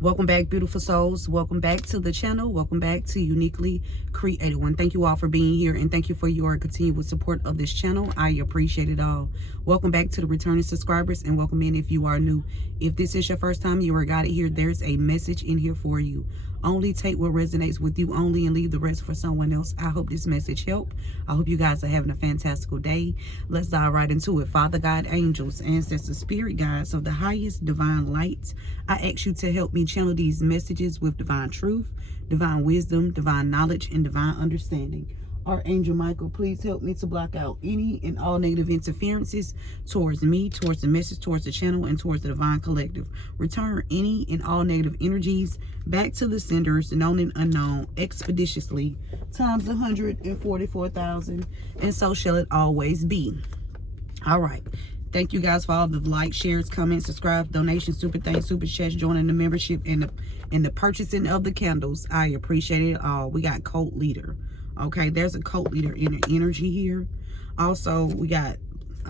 Welcome back, beautiful souls. Welcome back to the channel. Welcome back to Uniquely Created One. Thank you all for being here, and thank you for your continued support of this channel. I appreciate it all. Welcome back to the returning subscribers, and welcome in if you are new. If this is your first time you are guided here, there's a message in here for you. Only take what resonates with you only and leave the rest for someone else. I hope this message helped. I hope you guys are having a fantastical day. Let's dive right into it. Father God, angels, ancestors, spirit guides of the highest divine light, I ask you to help me channel these messages with divine truth, divine wisdom, divine knowledge, and divine understanding. Archangel Michael, please help me to block out any and all negative interferences towards me, towards the message, towards the channel, and towards the divine collective. Return any and all negative energies back to the senders, known and unknown, expeditiously, times 144,000, and so shall it always be. All right. Thank you guys for all the likes, shares, comments, subscribe, donations, super thanks, super chats, joining the membership, and the purchasing of the candles. I appreciate it all. We got cult leader. Okay, there's a cult leader in energy here. Also,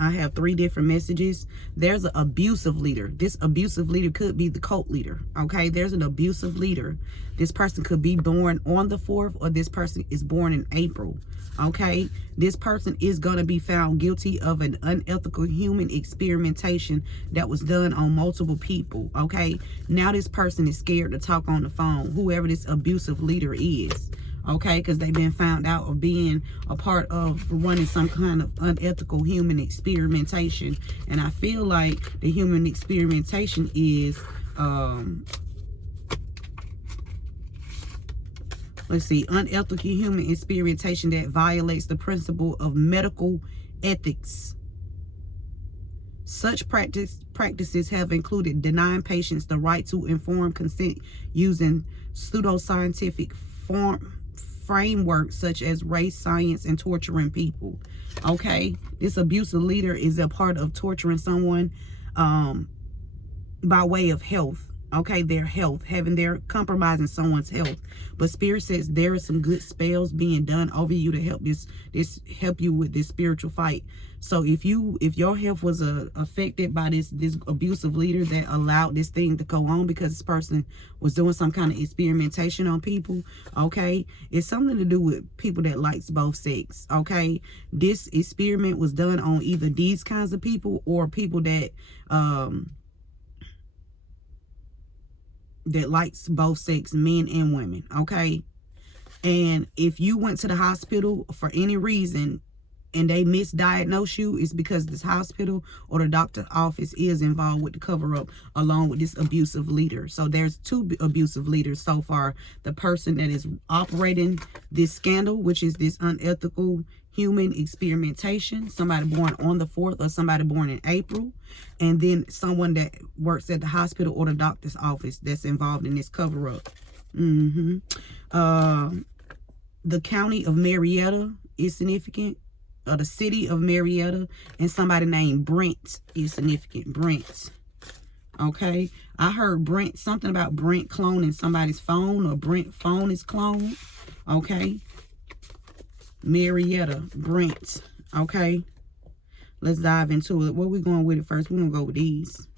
I have 3 different messages. There's an abusive leader. This abusive leader could be the cult leader. Okay, there's an abusive leader. This person could be born on the 4th, or this person is born in April. Okay, this person is going to be found guilty of an unethical human experimentation that was done on multiple people. Okay, now this person is scared to talk on the phone, whoever this abusive leader is. Okay, because they've been found out of being a part of running some kind of unethical human experimentation. And I feel like the human experimentation is, unethical human experimentation that violates the principle of medical ethics. Such practices have included denying patients the right to informed consent using pseudoscientific frameworks such as race science and torturing people. Okay, this abusive leader is a part of torturing someone by way of health. Okay, their health, compromising someone's health. But Spirit says there are some good spells being done over you to help help you with this spiritual fight. So if your health was affected by this abusive leader that allowed this thing to go on because this person was doing some kind of experimentation on people, okay, it's something to do with people that likes both sex. Okay, this experiment was done on either these kinds of people or people that that likes both sex, men and women. Okay, and if you went to the hospital for any reason and they misdiagnose you, it's because this hospital or the doctor's office is involved with the cover-up along with this abusive leader. So there's 2 abusive leaders so far. The person that is operating this scandal, which is this unethical human experimentation, somebody born on the 4th or somebody born in April, and then someone that works at the hospital or the doctor's office that's involved in this cover-up. The county of Marietta is significant. The city of Marietta, and somebody named Brent is significant. Brent. Okay, I heard Brent, something about Brent cloning somebody's phone, or Brent phone is cloned. Okay, Marietta, Brent. Okay, let's dive into it. Where we going with it first? We're gonna go with these.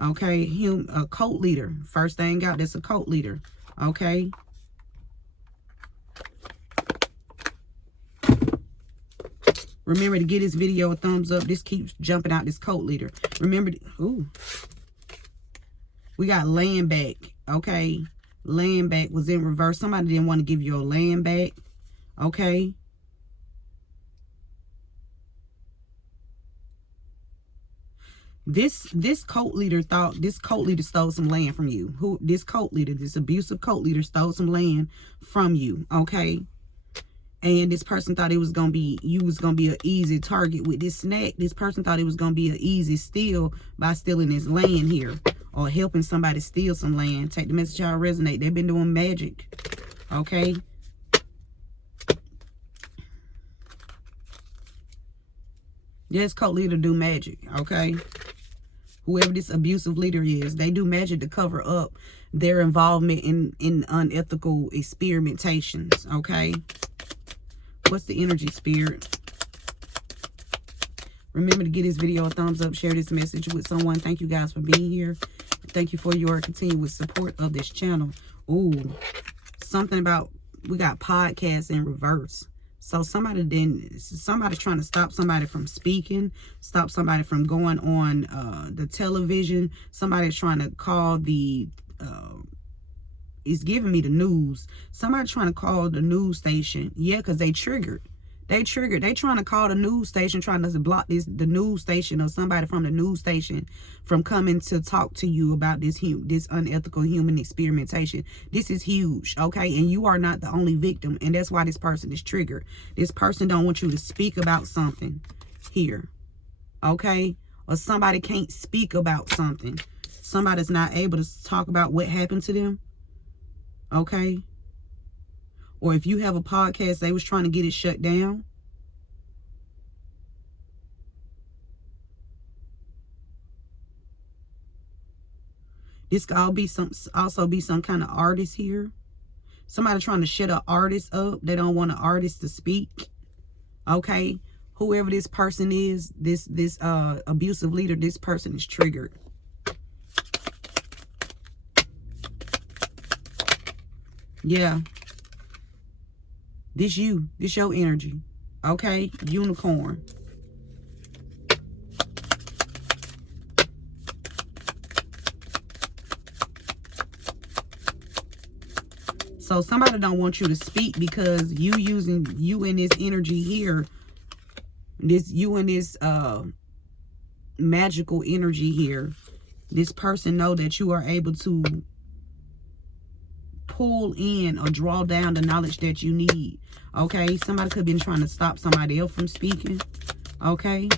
Okay, a cult leader. First thing out, that's a cult leader. Okay. Remember to give this video a thumbs up. This keeps jumping out, this cult leader. Remember, we got land back. Okay, land back was in reverse. Somebody didn't want to give your land back. Okay. This cult leader stole some land from you. This abusive cult leader stole some land from you. Okay. And this person thought you was gonna be an easy target with this snack. This person thought it was gonna be an easy steal by stealing this land here, or helping somebody steal some land. Take the message, y'all resonate. They've been doing magic. Okay. Yes, cult leader do magic. Okay. Whoever this abusive leader is, they do magic to cover up their involvement in unethical experimentations. Okay. What's the energy, Spirit? Remember to give this video a thumbs up. Share this message with someone. Thank you guys for being here. Thank you for your continuous support of this channel. Ooh, something about, we got podcasts in reverse. So somebody's trying to stop somebody from speaking, stop somebody from going on the television. Somebody's trying to call the, it's giving me the news. Somebody trying to call the news station. Yeah, because they triggered. They trying to call the news station, trying to block the news station or somebody from the news station from coming to talk to you about this unethical human experimentation. This is huge, okay? And you are not the only victim, and that's why this person is triggered. This person don't want you to speak about something here, okay? Or somebody can't speak about something. Somebody's not able to talk about what happened to them, okay? Or if you have a podcast, they was trying to get it shut down. This could also be some kind of artist here. Somebody trying to shut an artist up. They don't want an artist to speak. Okay. Whoever this person is, this abusive leader, this person is triggered. Yeah. This your energy. Okay? Unicorn. So somebody don't want you to speak because you in this energy here. You in this magical energy here. This person know that you are able to pull in or draw down the knowledge that you need. Okay, somebody could have been trying to stop somebody else from speaking. Okay,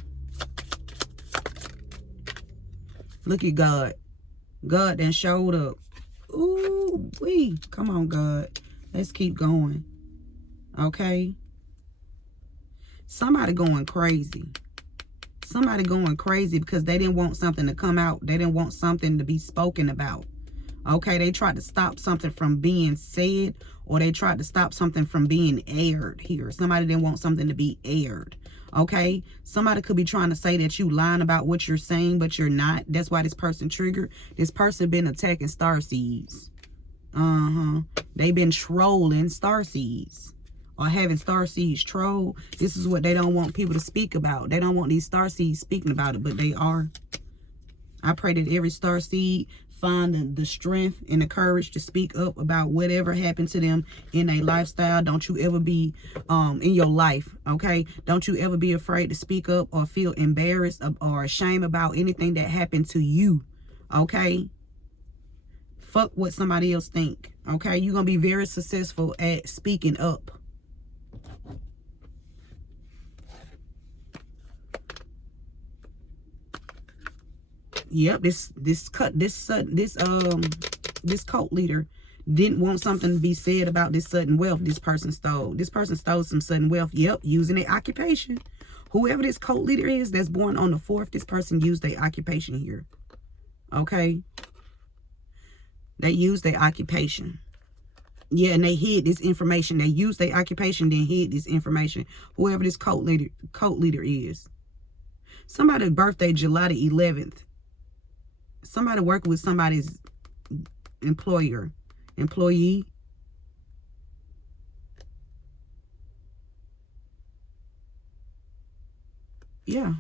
look at God. God then showed up. Ooh, come on, God, let's keep going. Okay, somebody going crazy. Somebody going crazy because they didn't want something to come out. They didn't want something to be spoken about. Okay, they tried to stop something from being said, or they tried to stop something from being aired here. Somebody didn't want something to be aired. Okay, somebody could be trying to say that you lying about what you're saying, but you're not. That's why this person triggered. This person been attacking starseeds. They've been trolling starseeds or having starseeds troll. This is what they don't want people to speak about. They don't want these starseeds speaking about it, but they are. I pray that every starseed find the strength and the courage to speak up about whatever happened to them in a lifestyle. Don't you ever be in your life, okay? Don't you ever be afraid to speak up or feel embarrassed or ashamed about anything that happened to you, okay? Fuck what somebody else think, okay? You're gonna be very successful at speaking up. Yep, this cult leader didn't want something to be said about this sudden wealth this person stole. This person stole some sudden wealth. Yep, using their occupation. Whoever this cult leader is that's born on the 4th, this person used their occupation here. Okay? They used their occupation. Yeah, and they hid this information. They used their occupation, then hid this information. Whoever this cult leader is. Somebody's birthday, July the 11th. Somebody working with somebody's employee. Yeah.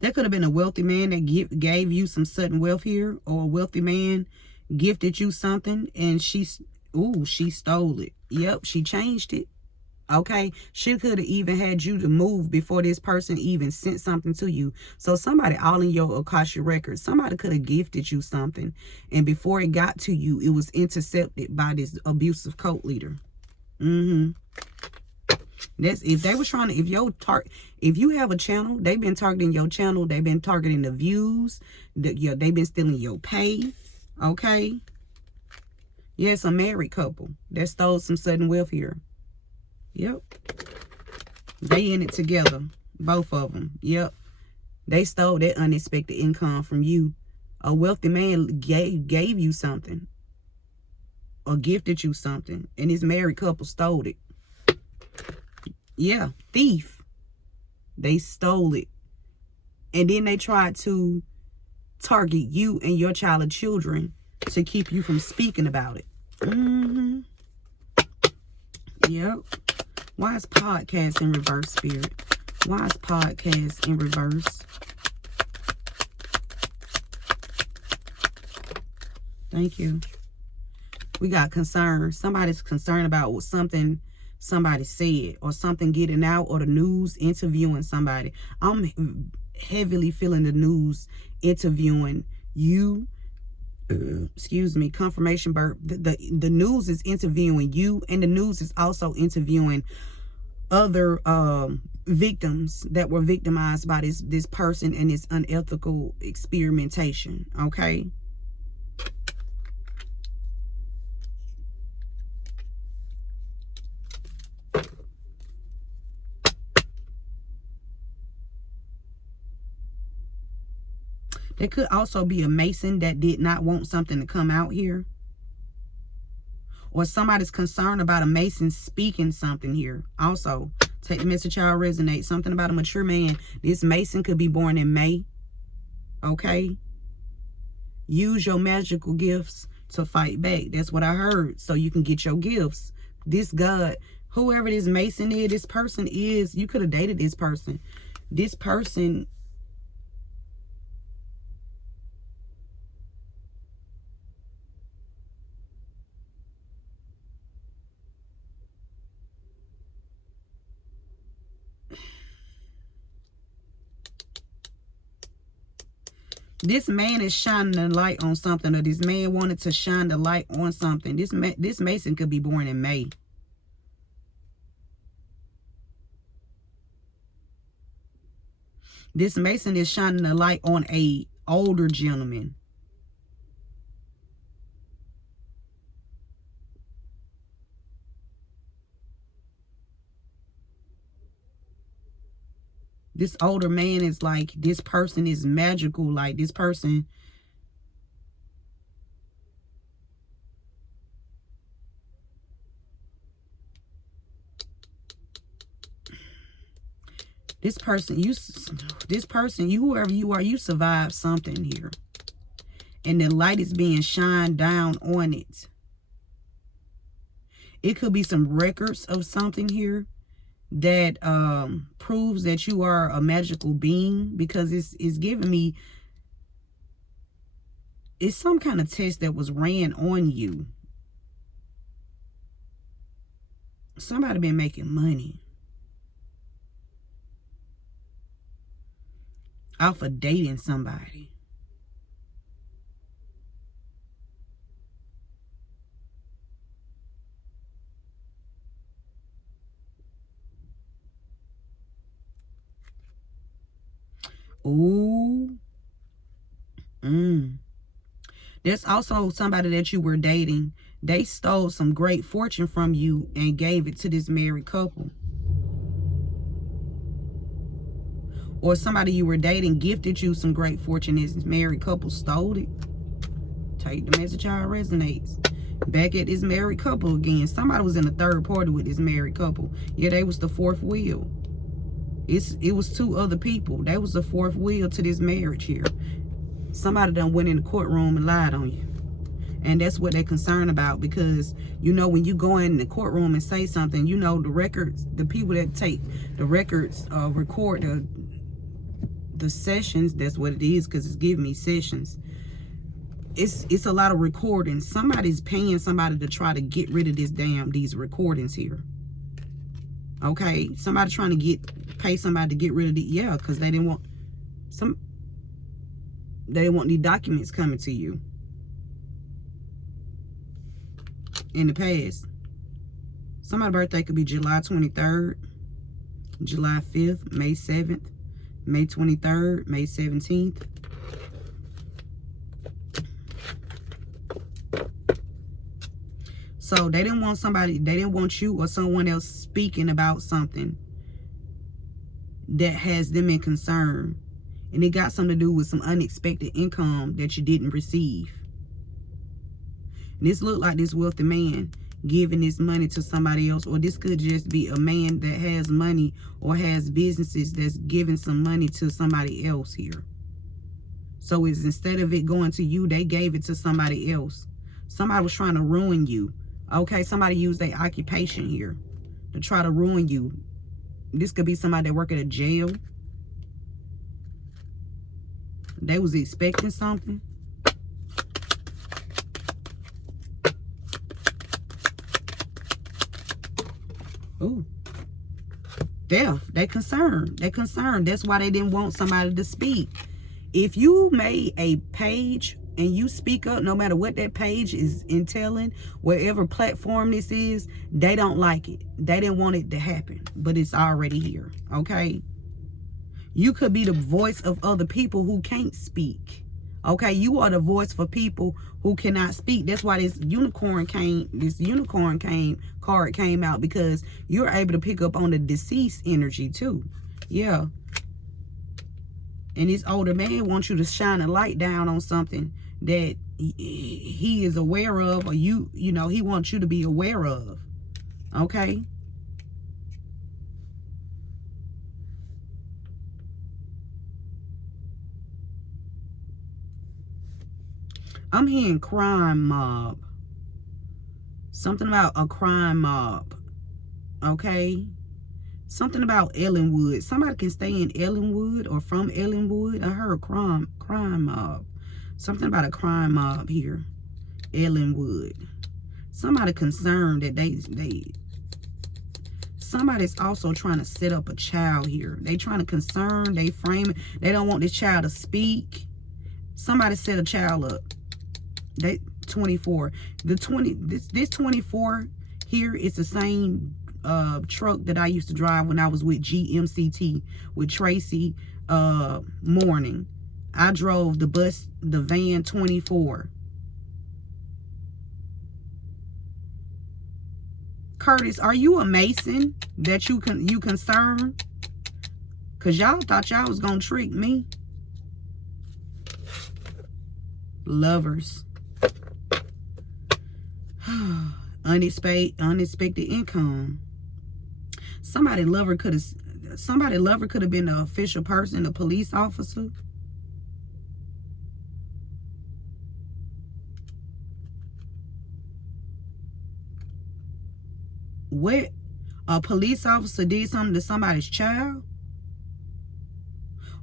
That could have been a wealthy man that gave you some sudden wealth here, or a wealthy man gifted you something and she stole it. Yep, she changed it. Okay, she could have even had you to move before this person even sent something to you. So somebody all in your Akasha records, somebody could have gifted you something, and before it got to you, it was intercepted by this abusive cult leader. That's if they was trying to, if you have a channel, they've been targeting your channel, they've been targeting the views, they've been stealing your pay. Okay, yes, a married couple that stole some sudden wealth here. Yep, they in it together, both of them. Yep, they stole that unexpected income from you. A wealthy man gave you something or gifted you something, and this married couple stole it. Yeah, thief. They stole it. And then they tried to target you and your child or children to keep you from speaking about it. Yep. Why is podcast in reverse, Spirit? Why is podcast in reverse? Thank you. We got concern. Somebody's concerned about something somebody said or something getting out, or the news interviewing somebody. I'm heavily feeling the news interviewing you. Excuse me, confirmation burp. The news is interviewing you, and the news is also interviewing other victims that were victimized by this person and this unethical experimentation. Okay. There could also be a Mason that did not want something to come out here. Or somebody's concerned about a Mason speaking something here. Also, take the message, y'all resonate. Something about a mature man. This Mason could be born in May. Okay? Use your magical gifts to fight back. That's what I heard. So you can get your gifts. This God, whoever this Mason is, this person is, you could have dated this person. This person... This man is shining the light on something, or this man wanted to shine the light on something. This Mason could be born in May. This Mason is shining the light on a older gentleman. This older man is like, this person is magical. Like this person, whoever you are, you survived something here. And the light is being shined down on it. It could be some records of something here that proves that you are a magical being, because it's giving me, it's some kind of test that was ran on you. Somebody been making money off of dating somebody. Ooh. There's also somebody that you were dating. They stole some great fortune from you and gave it to this married couple. Or somebody you were dating gifted you some great fortune. This married couple stole it. Take the message, how it resonates. Back at this married couple again. Somebody was in a third party with this married couple. Yeah, they was the fourth wheel. It was two other people. They was the fourth wheel to this marriage here. Somebody done went in the courtroom and lied on you. And that's what they're concerned about, because, you know, when you go in the courtroom and say something, you know, the records, the people that take the records, record the sessions. That's what it is, because it's giving me sessions. It's a lot of recordings. Somebody's paying somebody to try to get rid of these recordings here. Okay, somebody trying to pay somebody to get rid of yeah, because they didn't want these documents coming to you in the past. Somebody's birthday could be July 23rd, July 5th, May 7th, May 23rd, May 17th. So they didn't want you or someone else speaking about something that has them in concern. And it got something to do with some unexpected income that you didn't receive. And this looked like this wealthy man giving this money to somebody else. Or this could just be a man that has money or has businesses that's giving some money to somebody else here. So it's instead of it going to you, they gave it to somebody else. Somebody was trying to ruin you. Okay, somebody used their occupation here to try to ruin you. This could be somebody that work at a jail. They was expecting something. Ooh. Death. They concerned. They concerned. That's why they didn't want somebody to speak. If you made a page and you speak up, no matter what that page is entailing, whatever platform this is, they don't like it. They didn't want it to happen, but it's already here, okay? You could be the voice of other people who can't speak, okay? You are the voice for people who cannot speak. That's why this unicorn card came out, because you're able to pick up on the deceased energy too. Yeah. And this older man wants you to shine a light down on something that he is aware of, or you know, he wants you to be aware of. Okay? I'm hearing crime mob. Something about a crime mob. Okay? Something about Ellenwood. Somebody can stay in Ellenwood or from Ellenwood. I heard crime mob. Something about a crime mob here. Ellenwood. Somebody concerned that somebody's also trying to set up a child here. They trying to concern, they frame it. They don't want this child to speak. Somebody set a child up. They 24. This 24 here is the same truck that I used to drive when I was with GMCT with Tracy Morning. I drove the van 24. Curtis, are you a Mason that you concerned? Cause y'all thought y'all was gonna trick me. Lovers. Unexpected income. Somebody lover could have been the official person, a police officer. What? A police officer did something to somebody's child?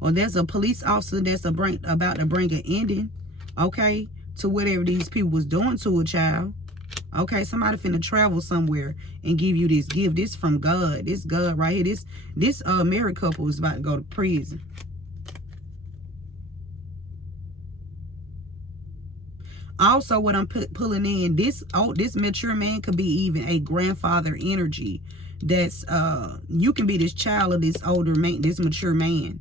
Or there's a police officer that's about to bring an ending, okay, to whatever these people was doing to a child. Okay, somebody finna travel somewhere and give you this gift. This from God. This God right here. This married couple is about to go to prison. Also, what I'm pulling in, this mature man could be even a grandfather energy. That's you can be this child of this older man, this mature man.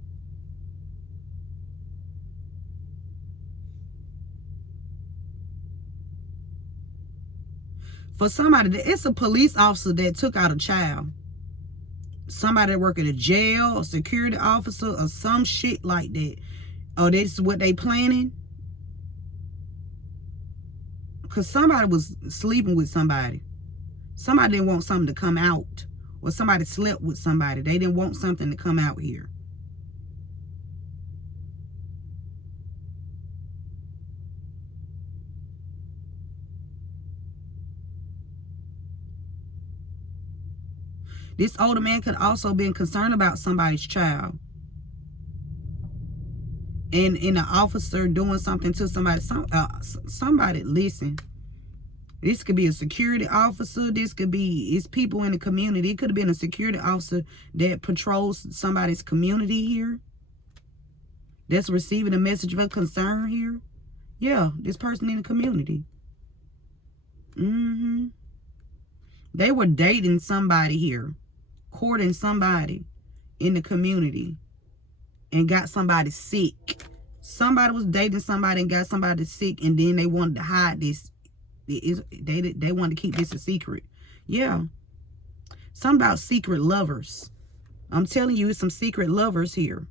For somebody, it's a police officer that took out a child. Somebody that work at a jail, a security officer, or some shit like that. Oh, that's what they planning? Because somebody was sleeping with somebody. Somebody didn't want something to come out. Or somebody slept with somebody. They didn't want something to come out here. This older man could also been concerned about somebody's child. And an officer doing something to somebody. Somebody, listen. This could be a security officer. This could be, it's people in the community. It could have been a security officer that patrols somebody's community here. That's receiving a message of concern here. Yeah, this person in the community. They were dating somebody here. Courting somebody in the community. And got somebody sick. Somebody was dating somebody and got somebody sick. And then they wanted to hide this. They wanted to keep this a secret. Yeah. Something about secret lovers. I'm telling you, it's some secret lovers here.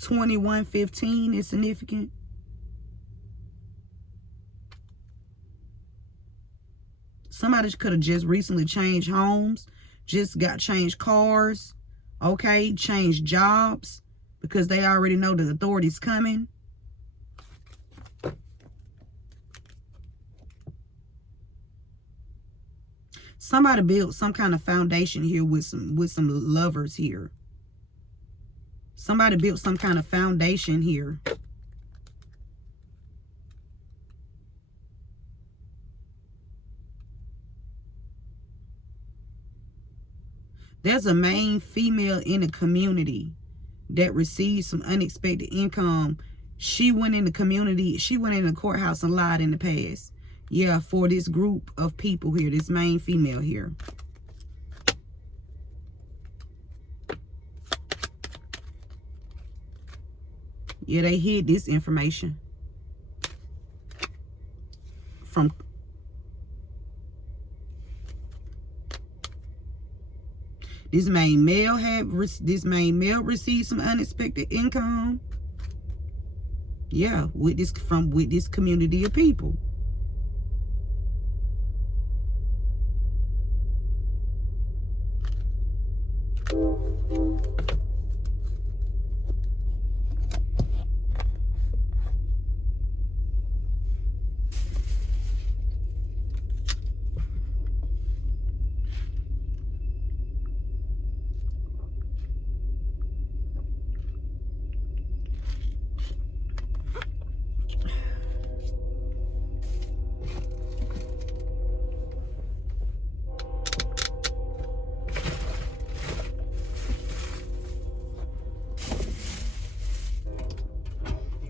2115 is significant. Somebody could have just recently changed homes, just got changed cars, okay, changed jobs, because they already know the authority's coming. Somebody built some kind of foundation here with some lovers here. Somebody built some kind of foundation here. There's a main female in the community that received some unexpected income. She went in the community, she went in the courthouse and lied in the past. Yeah, for this group of people here, this main female here. Yeah, they hid this information from this main male received some unexpected income. Yeah, with this community of people.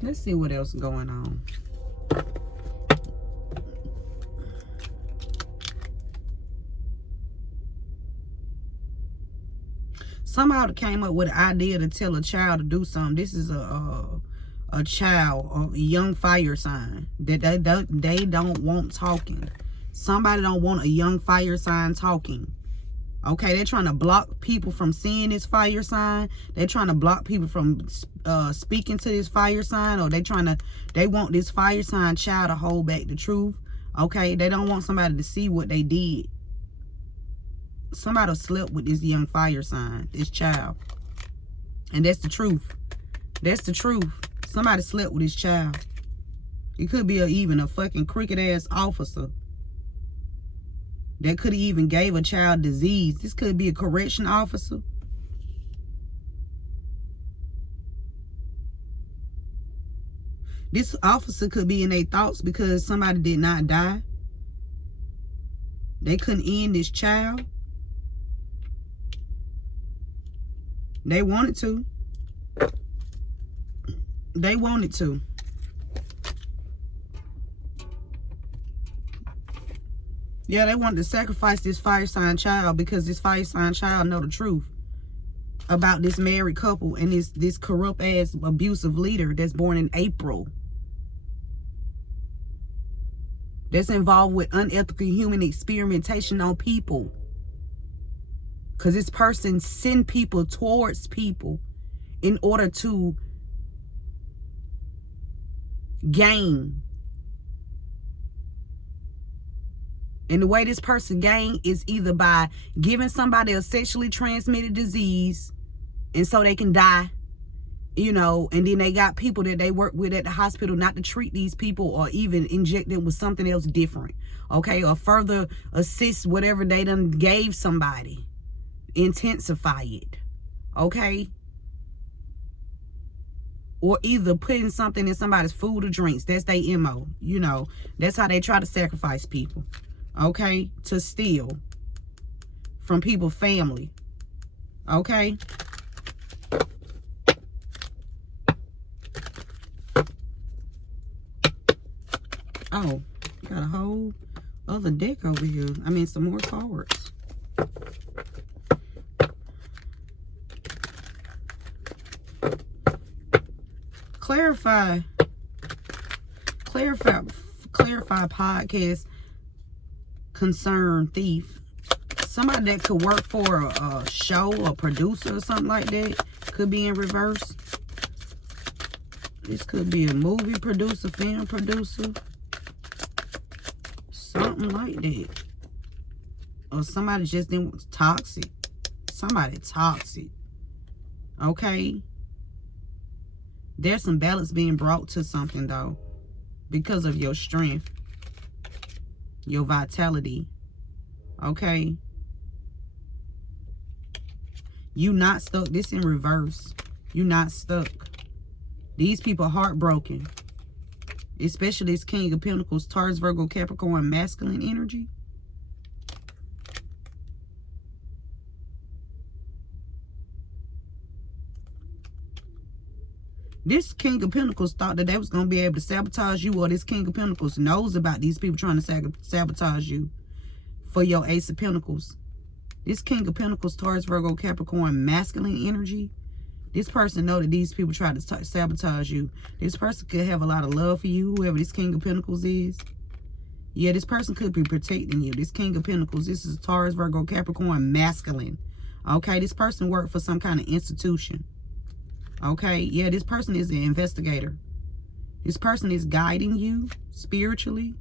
Let's see what else is going on. Somehow came up with an idea to tell a child to do something. This is a child, or a young fire sign that they don't want talking. Somebody don't want a young fire sign talking. Okay, they're trying to block people from seeing this fire sign. They're trying to block people from speaking to this fire sign, or they want this fire sign child to hold back the truth. Okay, they don't want somebody to see what they did. Somebody slept with this young fire sign, this child. And that's the truth. That's the truth. Somebody slept with this child. It could be even a fucking crooked ass officer that could have even gave a child disease. This could be a correction officer. This officer could be in their thoughts because somebody did not die. They couldn't end this child. They wanted to. They wanted to. Yeah, they wanted to sacrifice this fire sign child because this fire sign child know the truth about this married couple and this corrupt ass abusive leader that's born in April. That's involved with unethical human experimentation on people. Because this person send people towards people in order to gain. And the way this person gain is either by giving somebody a sexually transmitted disease and so they can die, you know, and then they got people that they work with at the hospital not to treat these people or even inject them with something else different, okay, or further assist whatever they done gave somebody, intensify it, okay, or either putting something in somebody's food or drinks. That's their MO, you know. That's how they try to sacrifice people, okay, to steal from people's family, okay. Oh, got a whole other deck over here. I mean, some more cards. Clarify podcast concern thief. Somebody that could work for a show, a producer or something like that. Could be in reverse. This could be a movie producer, film producer. Something like that. Or somebody just didn't toxic. Somebody toxic. Okay? There's some balance being brought to something, though. Because of your strength. Your vitality. Okay? You not stuck. This in reverse. You not stuck. These people heartbroken. Especially this King of Pentacles, Taurus, Virgo, Capricorn, masculine energy. This King of Pentacles thought that they was going to be able to sabotage you, or this King of Pentacles knows about these people trying to sabotage you for your Ace of Pentacles. This King of Pentacles, Taurus, Virgo, Capricorn, masculine energy. This person know that these people try to sabotage you. This person could have a lot of love for you, whoever this King of Pentacles is. Yeah, this person could be protecting you. This King of Pentacles, this is Taurus, Virgo, Capricorn, masculine. Okay, this person worked for some kind of institution. Okay, yeah, this person is an investigator. This person is guiding you spiritually.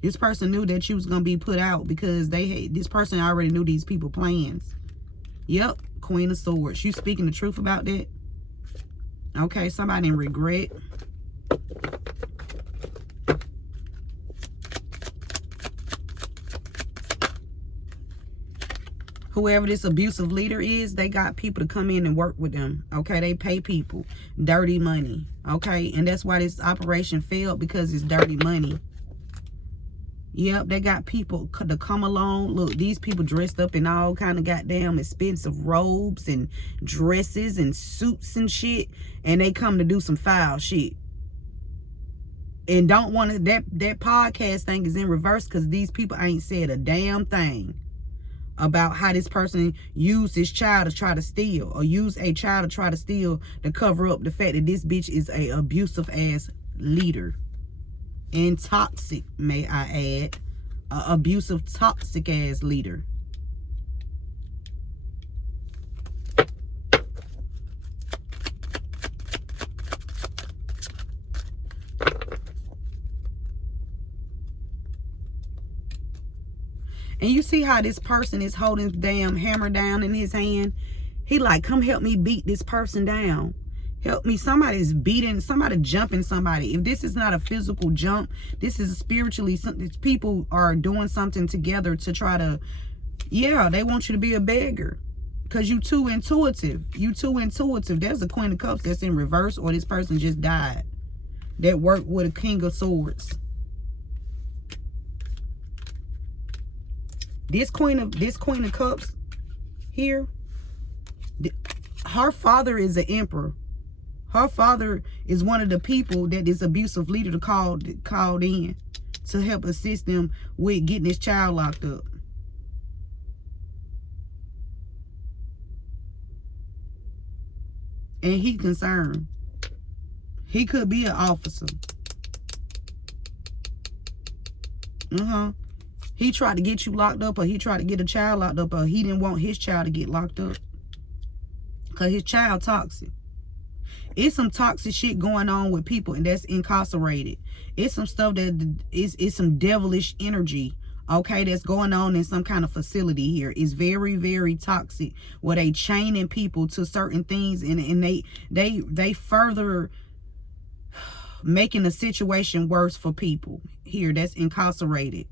This person knew that you was going to be put out because this person already knew these people plans. Yep, Queen of Swords. You speaking the truth about that? Okay, somebody in regret. Whoever this abusive leader is, they got people to come in and work with them. Okay, they pay people dirty money. Okay, and that's why this operation failed, because it's dirty money. Yep, they got people to come along. Look, these people dressed up in all kind of goddamn expensive robes and dresses and suits and shit. And they come to do some foul shit. And don't want to, that podcast thing is in reverse, because these people ain't said a damn thing about how this person used his child to try to steal, or use a child to try to steal to cover up the fact that this bitch is a abusive ass leader. And toxic, may I add. Abusive, toxic ass leader. And you see how this person is holding the damn hammer down in his hand? He like, come help me beat this person down. Help me. Somebody's beating, somebody jumping somebody. If this is not a physical jump, this is spiritually something. People are doing something together to try to, yeah, they want you to be a beggar. Because you too intuitive. You too intuitive. There's a Queen of Cups that's in reverse, or this person just died. That worked with a King of Swords. This Queen of Cups here, her father is an emperor. Her father is one of the people that this abusive leader called in to help assist them with getting this child locked up. And he concerned. He could be an officer. He tried to get you locked up, or he tried to get a child locked up, or he didn't want his child to get locked up. Because his child toxic. It's some toxic shit going on with people, and that's incarcerated. It's some stuff that is some devilish energy, okay, that's going on in some kind of facility here. It's very, very toxic, where they chaining people to certain things, and they further making the situation worse for people here that's incarcerated.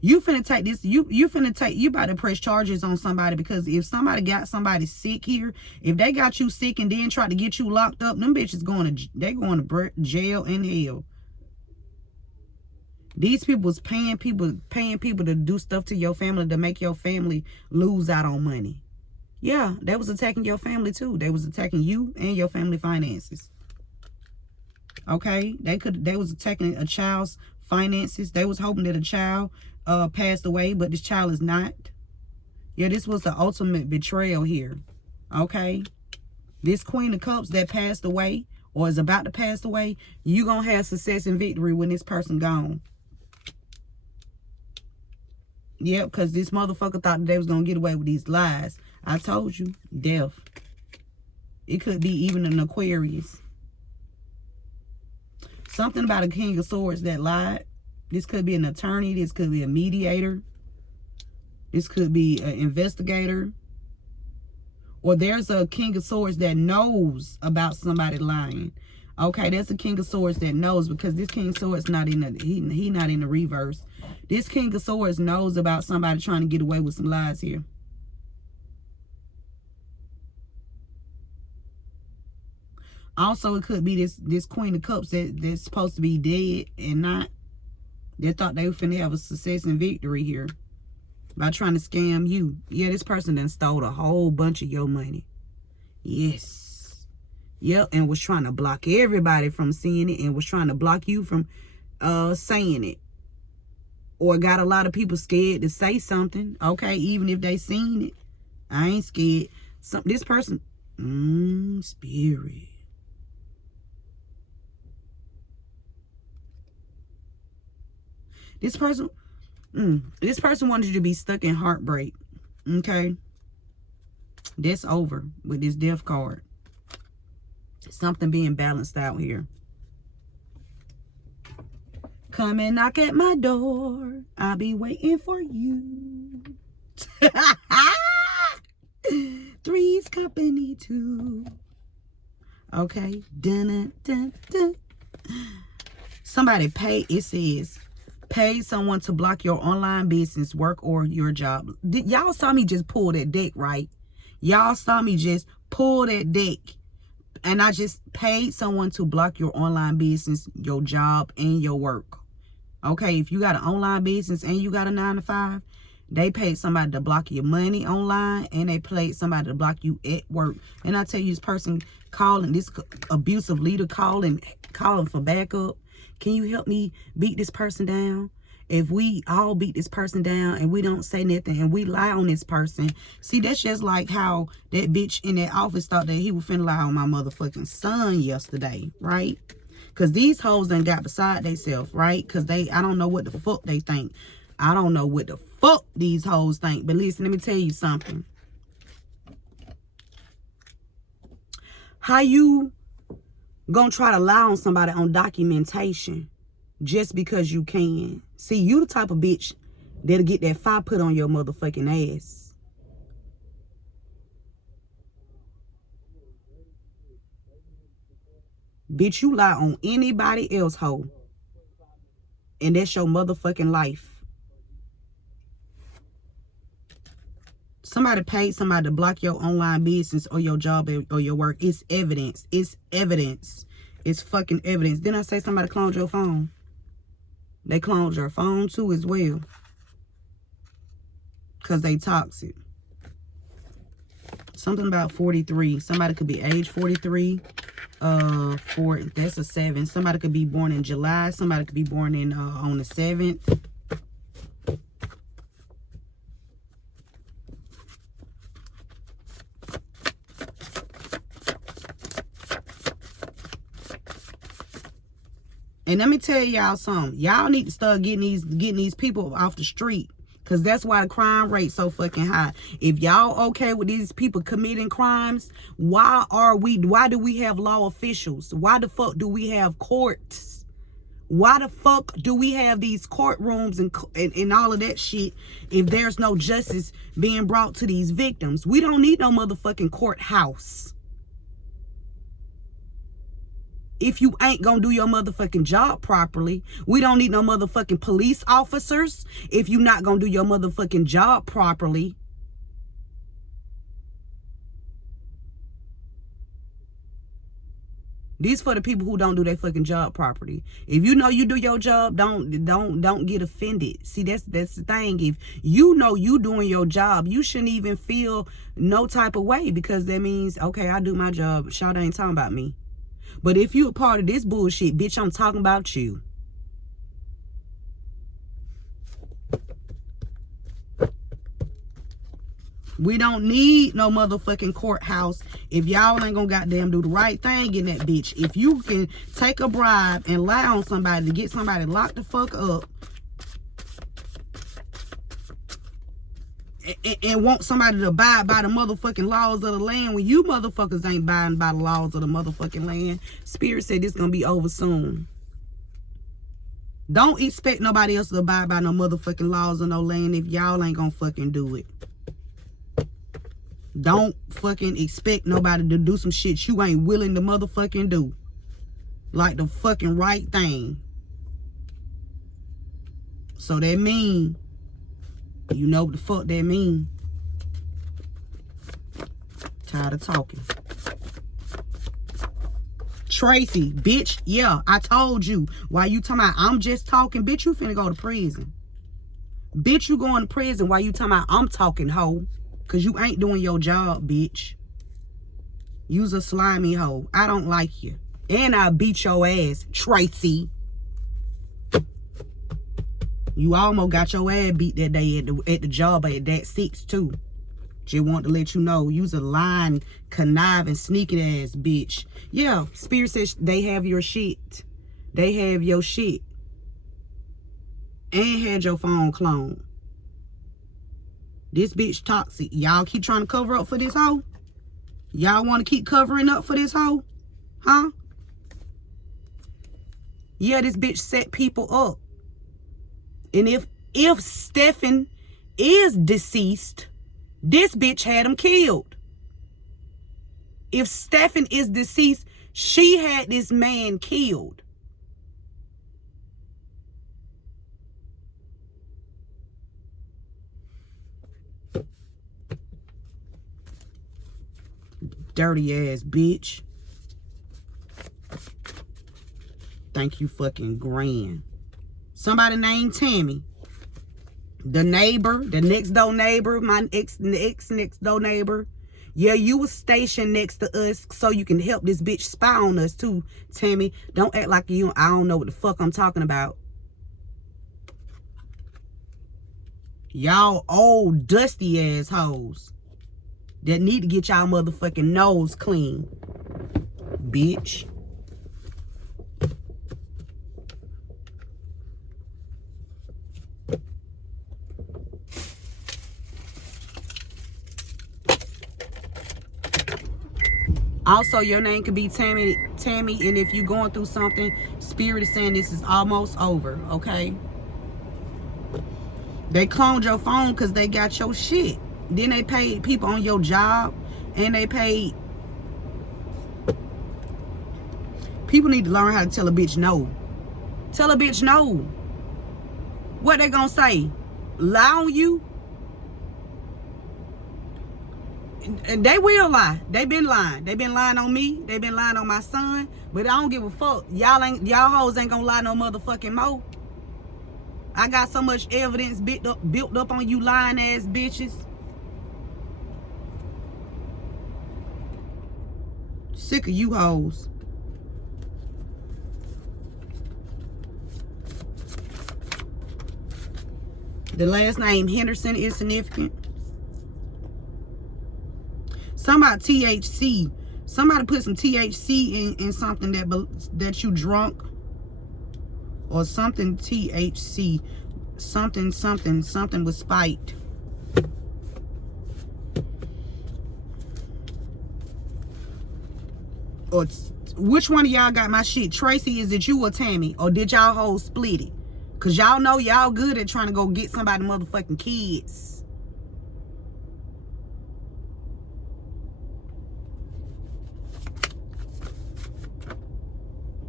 You finna take this, you about to press charges on somebody, because if somebody got somebody sick here, if they got you sick and then try to get you locked up, them bitches going to jail and hell. These people was paying people to do stuff to your family to make your family lose out on money. Yeah, they was attacking your family too. They was attacking you and your family finances. Okay, they was attacking a child's finances. They was hoping that a child passed away, but this child is not. Yeah, this was the ultimate betrayal here. Okay, this Queen of Cups that passed away, or is about to pass away, you gonna have success and victory when this person gone. Yep, because this motherfucker thought that they was going to get away with these lies. I told you, death. It could be even an Aquarius. Something about a King of Swords that lied. This could be an attorney. This could be a mediator. This could be an investigator. Or there's a King of Swords that knows about somebody lying. Okay, that's a King of Swords that knows, because this King of Swords not in the he not in the reverse. This King of Swords knows about somebody trying to get away with some lies here. Also, it could be this Queen of Cups that's supposed to be dead and not. They thought they were finna have a success and victory here by trying to scam you. Yeah, this person done stole a whole bunch of your money. Yes. Yep, and was trying to block everybody from seeing it, and was trying to block you from saying it. Or got a lot of people scared to say something. Okay, even if they seen it. I ain't scared. This person, spirit. This person wanted you to be stuck in heartbreak. Okay. That's over with this death card. Something being balanced out here. Come and knock at my door. I'll be waiting for you. Three's company too. Okay. Dun, dun, dun. Somebody pay, it says, pay someone to block your online business, work, or your job. Y'all saw me just pull that deck, right? Y'all saw me just pull that deck. And I just paid someone to block your online business, your job, and your work. Okay, if you got an online business and you got a 9-to-5, they paid somebody to block your money online, and they paid somebody to block you at work. And I tell you, this person calling, this abusive leader calling for backup. Can you help me beat this person down? If we all beat this person down and we don't say nothing and we lie on this person. See, that's just like how that bitch in that office thought that he was finna lie on my motherfucking son yesterday, right? Because these hoes done got beside themselves, right? Because I don't know what the fuck they think. I don't know what the fuck these hoes think. But listen, let me tell you something. How you gonna try to lie on somebody on documentation just because you can? See, you the type of bitch that'll get that fire put on your motherfucking ass. Bitch, you lie on anybody else, hoe. And that's your motherfucking life. Somebody paid somebody to block your online business or your job or your work. It's evidence. It's evidence. It's fucking evidence. Didn't I say somebody cloned your phone? They cloned your phone too as well. Because they toxic. Something about 43. Somebody could be age 43. That's a 7. Somebody could be born in July. Somebody could be born in on the 7th. And let me tell y'all something. Y'all need to start getting these people off the street. Because that's why the crime rate's so fucking high. If y'all okay with these people committing crimes, why do we have law officials? Why the fuck do we have courts? Why the fuck do we have these courtrooms and all of that shit if there's no justice being brought to these victims? We don't need no motherfucking courthouse. If you ain't gonna do your motherfucking job properly. We don't need no motherfucking police officers if you not gonna do your motherfucking job properly. These for the people who don't do their fucking job properly. If you know you do your job, don't get offended. See, that's the thing. If you know you doing your job, you shouldn't even feel no type of way, because that means, okay, I do my job. Shawty ain't talking about me. But if you a part of this bullshit, bitch, I'm talking about you. We don't need no motherfucking courthouse if y'all ain't gonna goddamn do the right thing in that bitch. If you can take a bribe and lie on somebody to get somebody locked the fuck up, and want somebody to abide by the motherfucking laws of the land when you motherfuckers ain't abiding by the laws of the motherfucking land. Spirit said this gonna be over soon. Don't expect nobody else to abide by no motherfucking laws of no land if y'all ain't gonna fucking do it. Don't fucking expect nobody to do some shit you ain't willing to motherfucking do. Like the fucking right thing. So that mean, you know what the fuck that mean. Tired of talking. Tracy, bitch, yeah, I told you. While you talking about I'm just talking, bitch, you finna go to prison. Bitch, you going to prison while you talking about I'm talking, hoe. Cause you ain't doing your job, bitch. You's a slimy hoe. I don't like you. And I beat your ass, Tracy. You almost got your ass beat that day at the job at that 6 too. Just want to let you know, you's a lying, conniving, sneaking ass bitch. Yeah, Spirit says they have your shit. They have your shit. And had your phone cloned. This bitch toxic. Y'all keep trying to cover up for this hoe? Y'all want to keep covering up for this hoe? Huh? Yeah, this bitch set people up. And if Stephen is deceased, this bitch had him killed. If Stephen is deceased, she had this man killed. Dirty ass bitch. Thank you fucking grand. Somebody named Tammy. The neighbor, the next door neighbor, my ex next door neighbor. Yeah, you was stationed next to us so you can help this bitch spy on us too, Tammy. Don't act like I don't know what the fuck I'm talking about. Y'all old dusty ass hoes that need to get y'all motherfucking nose clean, bitch. Also, your name could be Tammy, and if you're going through something, Spirit is saying this is almost over, okay? They cloned your phone because they got your shit. Then they paid people on your job, and they paid. People need to learn how to tell a bitch no. Tell a bitch no. What they gonna say? Lie on you? And they will lie. They been lying. They been lying on me. They been lying on my son. But I don't give a fuck. Y'all hoes ain't gonna lie no motherfucking more. I got so much evidence built up on you lying ass bitches. Sick of you hoes. The last name Henderson is significant. Somebody THC. Somebody put some THC in something that you drunk. Or something THC. Something was spiked. Or which one of y'all got my shit? Tracy, is it you or Tammy? Or did y'all hoes split it? Cause y'all know y'all good at trying to go get somebody motherfucking kids.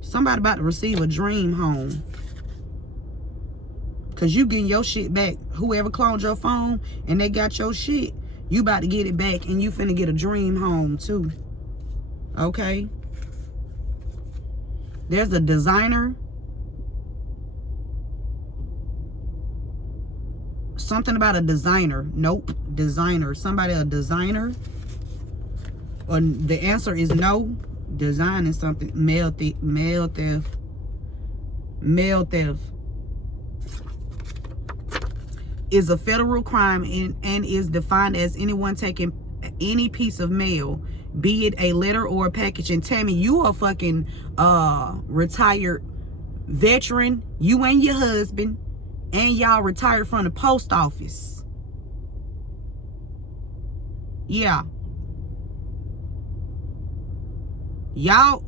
Somebody about to receive a dream home. Cause you getting your shit back. Whoever cloned your phone and they got your shit, you about to get it back and you finna get a dream home too. Okay? There's a designer. Something about a designer. Nope. Designer. Somebody a designer. Or the answer is no. Designing something. Mail theft. Is a federal crime and is defined as anyone taking any piece of mail, be it a letter or a package. And Tammy, you are fucking retired veteran. You and your husband, and y'all retired from the post office. Yeah. Y'all.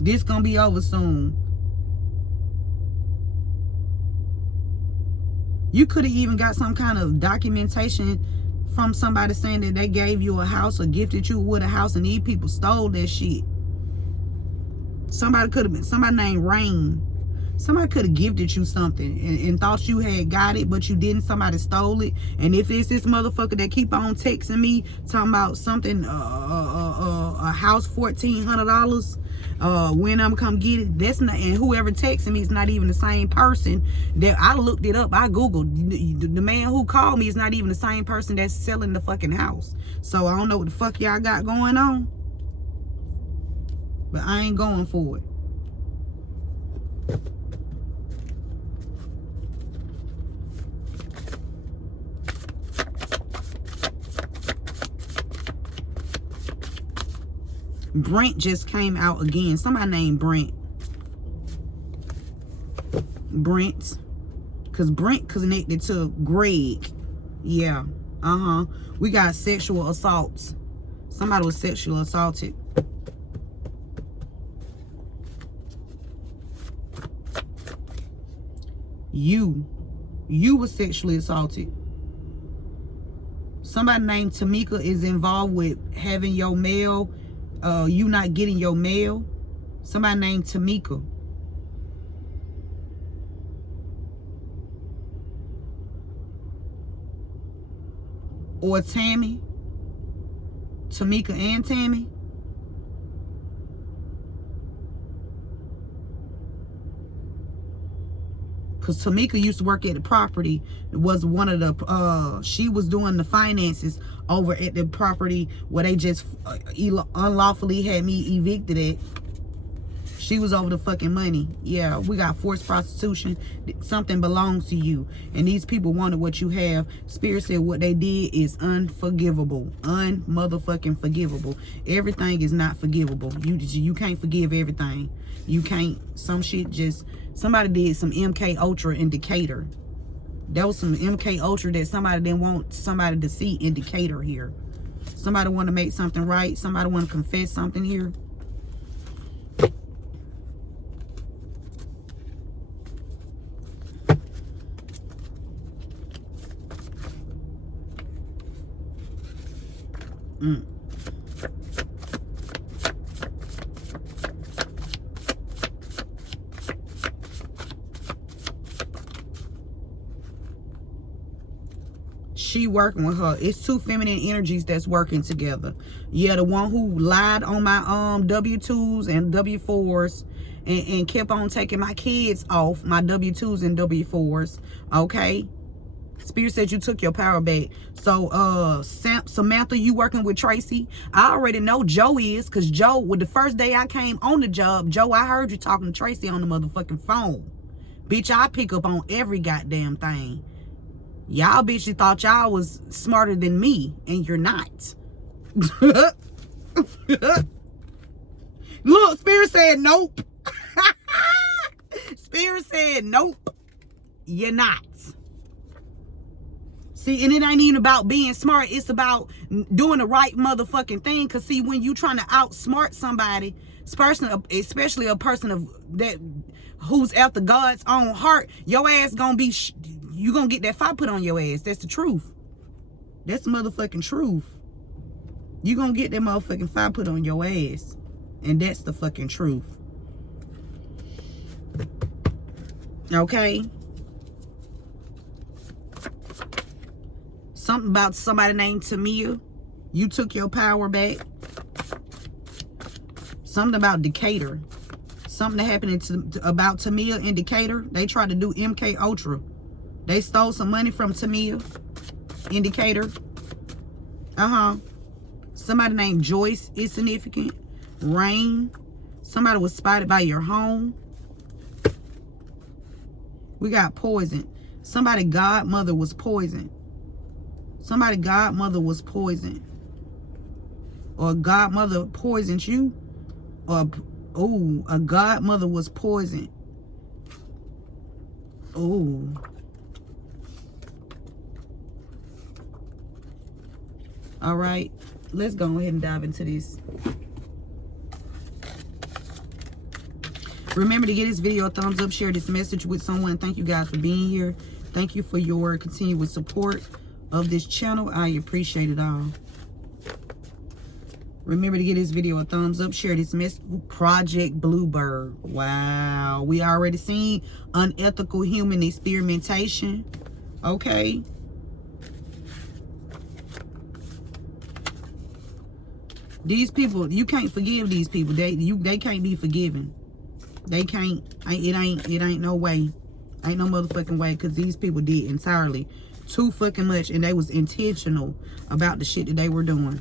This gonna be over soon. You could have even got some kind of documentation from somebody saying that they gave you a house or gifted you with a house, and these people stole that shit. Somebody could have been, somebody named Rain. Somebody could have gifted you something and thought you had got it, but you didn't. Somebody stole it. And if it's this motherfucker that keep on texting me talking about something, a house $1,400, when I'm come get it, that's not. And whoever texting me is not even the same person. That I looked it up. I googled the man who called me is not even the same person that's selling the fucking house. So I don't know what the fuck y'all got going on, but I ain't going for it. Brent just came out again. Somebody named Brent. Because Brent connected to Greg. Yeah. We got sexual assaults. Somebody was sexually assaulted. You were sexually assaulted. Somebody named Tamika is involved with having your mail, you not getting your mail. Somebody named Tamika. Or Tammy. Tamika and Tammy. Because Tamika used to work at the property. Was one of the, she was doing the finances over at the property where they just unlawfully had me evicted at. She was over the fucking money. Yeah, we got forced prostitution. Something belongs to you. And these people wanted what you have. Spirit said what they did is unforgivable. Un-motherfucking forgivable. Everything is not forgivable. You can't forgive everything. You can't. Some shit just... Somebody did some MK Ultra in Decatur. That was some MK Ultra that somebody didn't want somebody to see in Decatur here. Somebody want to make something right. Somebody want to confess something here. She working with her. It's two feminine energies that's working together. Yeah, the one who lied on my W2s and W4s and kept on taking my kids off my W2s and W4s. Okay. Spirit said you took your power back. So Samantha, you working with Tracy? I already know Joe is, because Joe, with the first day I came on the job, Joe, I heard you talking to Tracy on the motherfucking phone. Bitch, I pick up on every goddamn thing. Y'all bitches thought y'all was smarter than me, and you're not. Look, Spirit said nope. Spirit said nope. You're not. See, and it ain't even about being smart. It's about doing the right motherfucking thing. Because, see, when you trying to outsmart somebody, especially a person that who's after God's own heart, your ass gonna be... You gonna get that fire put on your ass. That's the truth. That's the motherfucking truth. You gonna get that motherfucking fire put on your ass. And that's the fucking truth. Okay? Something about somebody named Tamia. You took your power back. Something about Decatur. Something that happened about Tamia in Decatur. They tried to do MK Ultra. They stole some money from Tamia in Decatur. Somebody named Joyce is significant. Rain. Somebody was spotted by your home. We got poison. Somebody godmother was poisoned. Somebody godmother was poisoned. Or a godmother poisoned you. Or, oh, a godmother was poisoned. Oh. All right. Let's go ahead and dive into this. Remember to give this video a thumbs up, share this message with someone. Thank you guys for being here. Thank you for your continued support of this channel. I appreciate it all. Remember to give this video a thumbs up, share this message. Project Bluebird. Wow. We already seen unethical human experimentation. Okay. These people, you can't forgive these people. They can't be forgiven. They can't. It ain't no way. Ain't no motherfucking way, because these people did entirely too fucking much, and they was intentional about the shit that they were doing.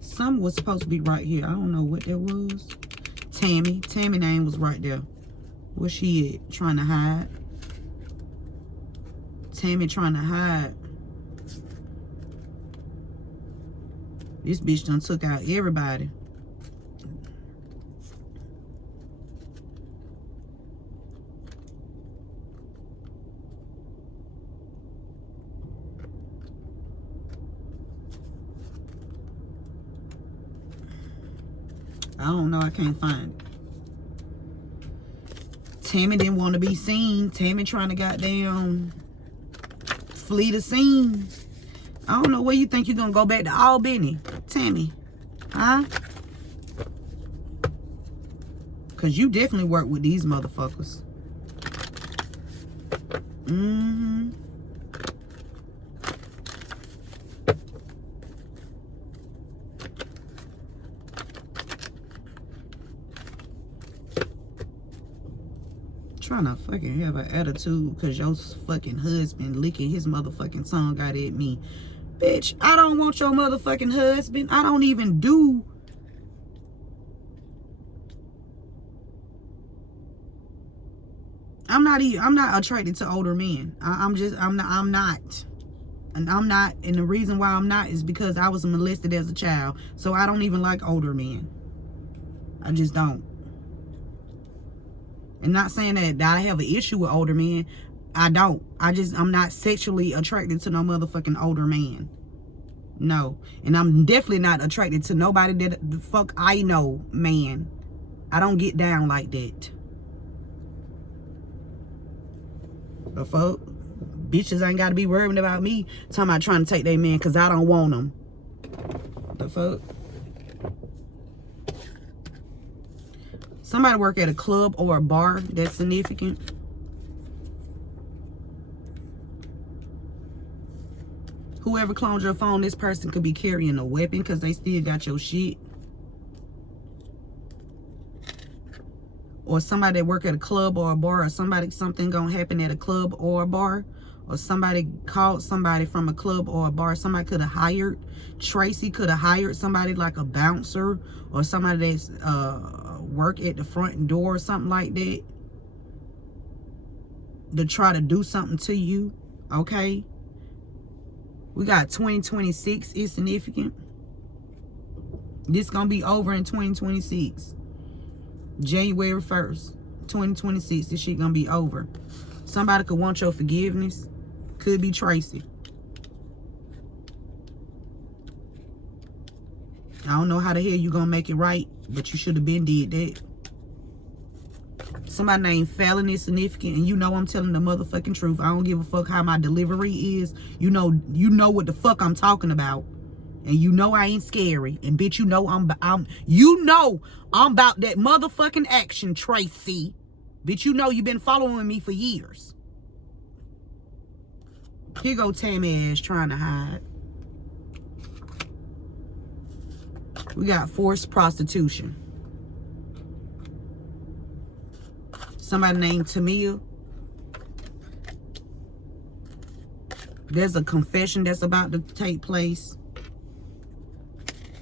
Some was supposed to be right here. I don't know what that was. Tammy name was right there. Where's she at? Trying to hide. Tammy trying to hide. This bitch done took out everybody. I don't know. I can't find it. Tammy didn't want to be seen. Tammy trying to goddamn flee the scene. I don't know where you think you're going to go back to Albany, Tammy. Huh? Because you definitely work with these motherfuckers. Mm-hmm. Trying to fucking have an attitude because your fucking husband licking his motherfucking tongue out at me. Bitch, I don't want your motherfucking husband. I don't even do. I'm not attracted to older men. I'm not. And I'm not. And the reason why I'm not is because I was molested as a child. So I don't even like older men. I just don't. And not saying that I have an issue with older men. I don't. I'm not sexually attracted to no motherfucking older man. No. And I'm definitely not attracted to nobody that the fuck I know, man. I don't get down like that. The fuck? Bitches ain't got to be worried about me talking about trying to take their man because I don't want them. The fuck? Somebody work at a club or a bar that's significant. Whoever cloned your phone, this person could be carrying a weapon because they still got your shit. Or somebody that work at a club or a bar, or something gonna happen at a club or a bar. Or somebody called somebody from a club or a bar. Somebody could have hired, Tracy could have hired somebody like a bouncer or somebody that's work at the front door or something like that to try to do something to you. Okay, we got 2026 is significant. This gonna be over in 2026, January 1st, 2026. This shit gonna be over. Somebody could want your forgiveness. Could be Tracy. I don't know how the hell you gonna make it right, but you should have been did that. Somebody named Fallon is significant, and you know I'm telling the motherfucking truth. I don't give a fuck how my delivery is. You know what the fuck I'm talking about, and you know I ain't scary. And bitch, you know I'm about that motherfucking action, Tracy. Bitch, you know you've been following me for years. Here go Tammy ass trying to hide. We got forced prostitution. Somebody named Tamia. There's a confession that's about to take place.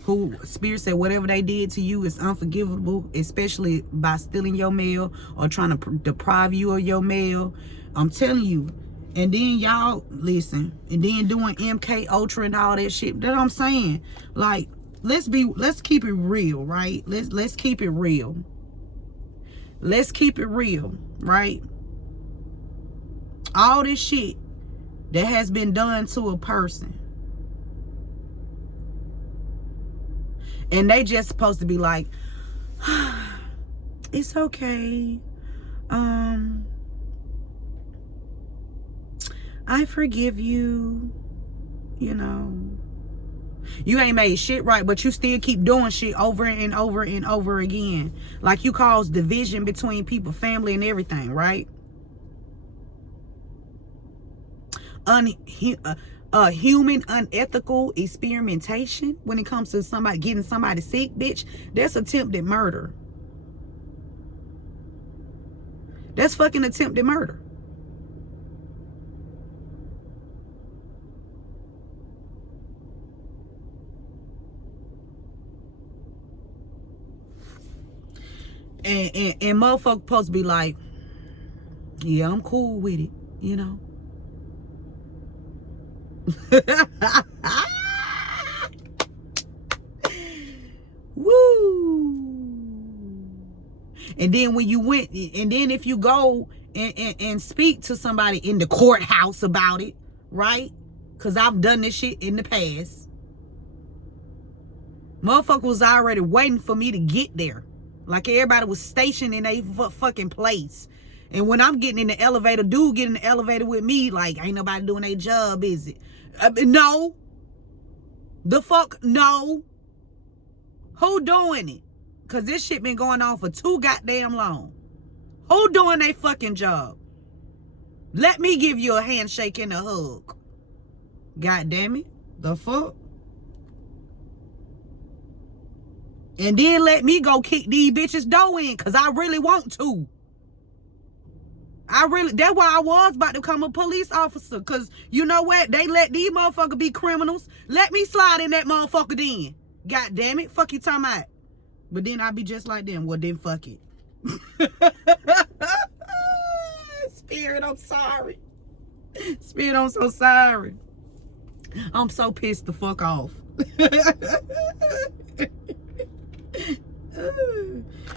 Who Spirit said whatever they did to you is unforgivable, especially by stealing your mail or trying to deprive you of your mail. I'm telling you, And then y'all, listen, and then doing MK Ultra and all that shit. That's what I'm saying. Like, let's keep it real, right? Let's keep it real. Let's keep it real, right? All this shit that has been done to a person, and they just supposed to be like, it's okay. I forgive you. You know, you ain't made shit right, but you still keep doing shit over and over and over again. Like, you cause division between people, family, and everything, right? Human unethical experimentation when it comes to somebody getting somebody sick, bitch. That's attempted murder. That's fucking attempted murder. And motherfuckers supposed to be like, yeah, I'm cool with it, you know. Woo. And then when you went, and then if you go and speak to somebody in the courthouse about it, right? Because I've done this shit in the past. Motherfucker was already waiting for me to get there. Like, everybody was stationed in a fucking place. And when I'm getting in the elevator, dude get in the elevator with me, like, ain't nobody doing their job, is it? No. The fuck, no. Who doing it? Because this shit been going on for too goddamn long. Who doing their fucking job? Let me give you a handshake and a hug. God damn it. The fuck? And then let me go kick these bitches' door in, because I really want to. That's why I was about to become a police officer. Because you know what? They let these motherfuckers be criminals. Let me slide in that motherfucker then. God damn it. Fuck you talking about. But then I be just like them. Well, then fuck it. Spirit, I'm sorry. Spirit, I'm so sorry. I'm so pissed the fuck off.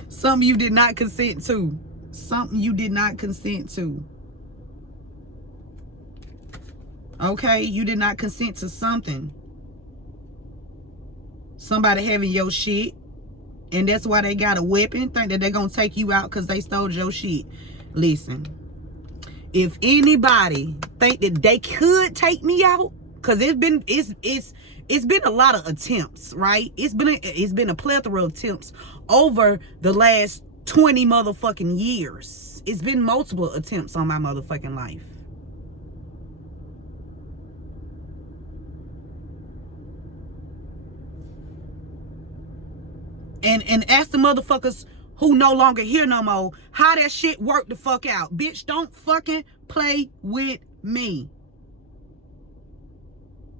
Something you did not consent to. Something you did not consent to. Okay? You did not consent to something. Somebody having your shit. And that's why they got a weapon. Think that they're going to take you out because they stole your shit. Listen. If anybody think that they could take me out, because it's been a lot of attempts, right? It's been a plethora of attempts over the last 20 motherfucking years. It's been multiple attempts on my motherfucking life. And ask the motherfuckers who no longer here no more how that shit worked the fuck out. Bitch, don't fucking play with me.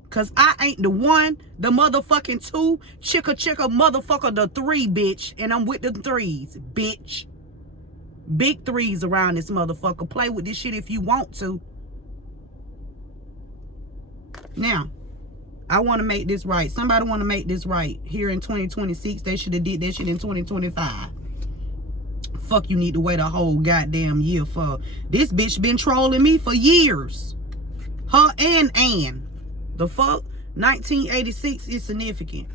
Cause I ain't the one, the motherfucking two, chicka motherfucker, the three, bitch. And I'm with the threes, bitch. Big threes around this motherfucker. Play with this shit if you want to. Now, I want to make this right. Somebody want to make this right. Here in 2026, they should have did that shit in 2025. Fuck, you need to wait a whole goddamn year for. This bitch been trolling me for years. Her and Ann. The fuck? 1986 is significant.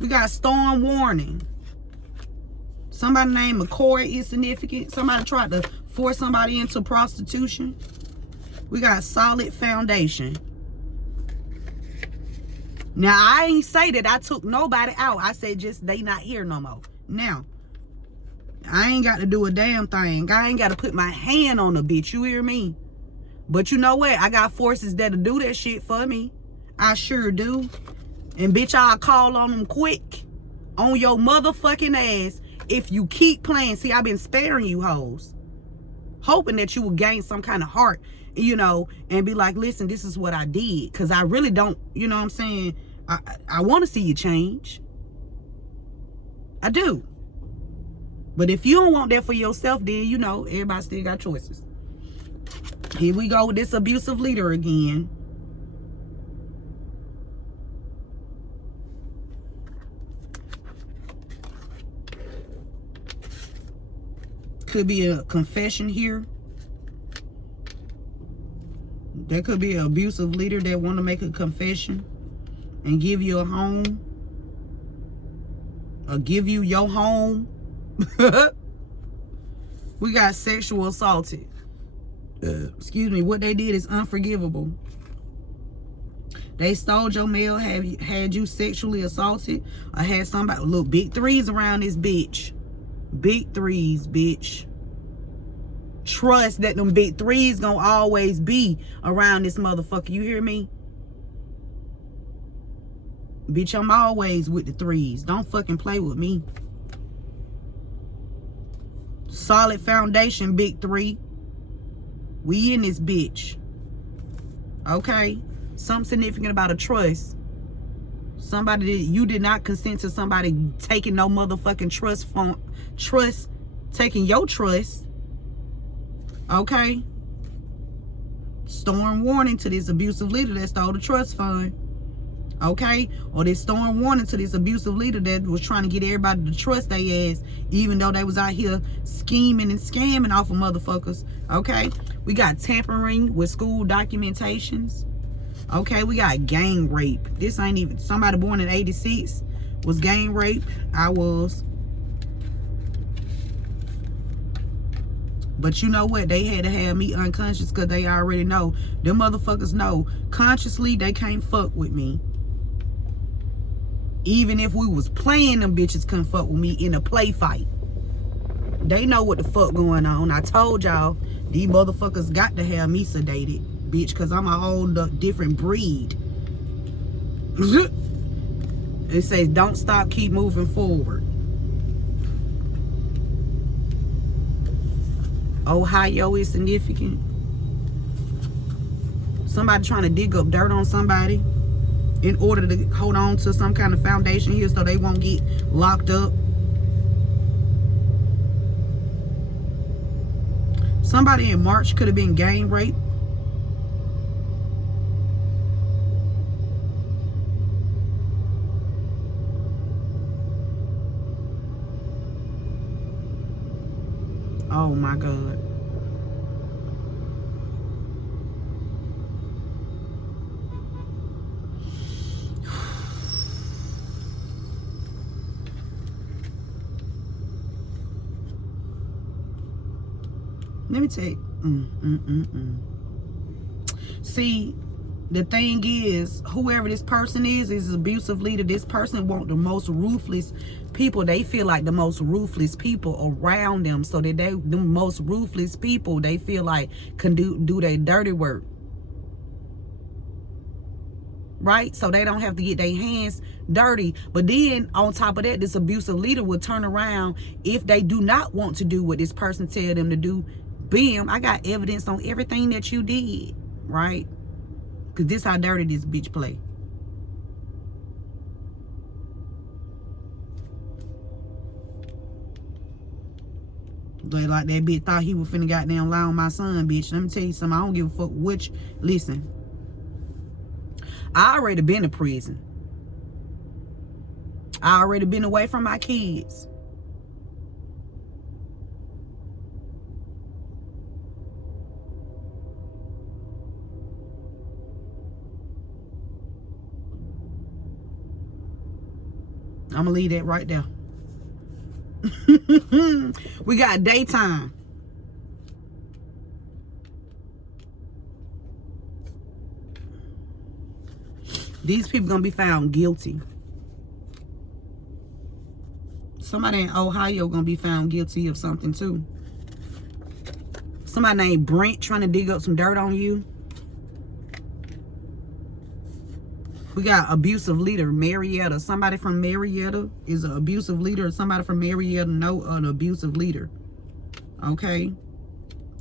We got storm warning. Somebody named McCoy is significant. Somebody tried to force somebody into prostitution. We got solid foundation. Now, I ain't say that I took nobody out. I said just they not here no more. Now, I ain't got to do a damn thing. I ain't got to put my hand on a bitch. You hear me? But you know what? I got forces that'll do that shit for me. I sure do. And bitch, I'll call on them quick. On your motherfucking ass. If you keep playing. See, I've been sparing you hoes. Hoping that you will gain some kind of heart. You know. And be like, listen, this is what I did. Because I really don't. You know what I'm saying? I want to see you change. I do. But if you don't want that for yourself, then you know, everybody still got choices. Here we go with this abusive leader again. Could be a confession here. There could be an abusive leader that want to make a confession and give you a home. Or give you your home. We got sexual assaulted. Excuse me. What they did is unforgivable. They stole your mail, had you sexually assaulted, or had somebody. Look, big threes around this bitch. Big threes, bitch. Trust that them big threes gonna always be around this motherfucker. You hear me? Bitch, I'm always with the threes. Don't fucking play with me. Solid foundation, big three. We in this bitch. Okay? Something significant about a trust. Somebody that you did not consent to somebody taking no motherfucking trust, taking your trust. Okay? Storm warning to this abusive leader that stole the trust fund. Okay? Or this storm warning to this abusive leader that was trying to get everybody to trust their ass, even though they was out here scheming and scamming off of motherfuckers. Okay? We got tampering with school documentations. Okay? We got gang rape. This ain't even, somebody born in 86 was gang rape. I was. But you know what? They had to have me unconscious because they already know. Them motherfuckers know. Consciously, they can't fuck with me. Even if we was playing, them bitches couldn't fuck with me in a play fight. They know what the fuck going on. I told y'all, these motherfuckers got to have me sedated, bitch, because I'm a whole different breed. It says, don't stop, keep moving forward. Ohio is significant. Somebody trying to dig up dirt on somebody in order to hold on to some kind of foundation here so they won't get locked up. Somebody in March could have been gang rape. Oh my God. Let me take. See, the thing is, whoever this person is an abusive leader. This person want the most ruthless people. They feel like the most ruthless people around them, so that the most ruthless people they feel like can do their dirty work, right? So they don't have to get their hands dirty. But then on top of that, this abusive leader will turn around if they do not want to do what this person tell them to do. Bam, I got evidence on everything that you did, right? Because this how dirty this bitch play. Like that bitch thought he was finna goddamn lie on my son, bitch. Let me tell you something. I don't give a fuck which. Listen, I already been to prison. I already been away from my kids. I'm gonna leave that right there. We got daytime. These people gonna be found guilty. Somebody in Ohio gonna be found guilty of something too. Somebody named Brent trying to dig up some dirt on you. We got abusive leader, Marietta. Somebody from Marietta is an abusive leader. Somebody from Marietta know an abusive leader. Okay?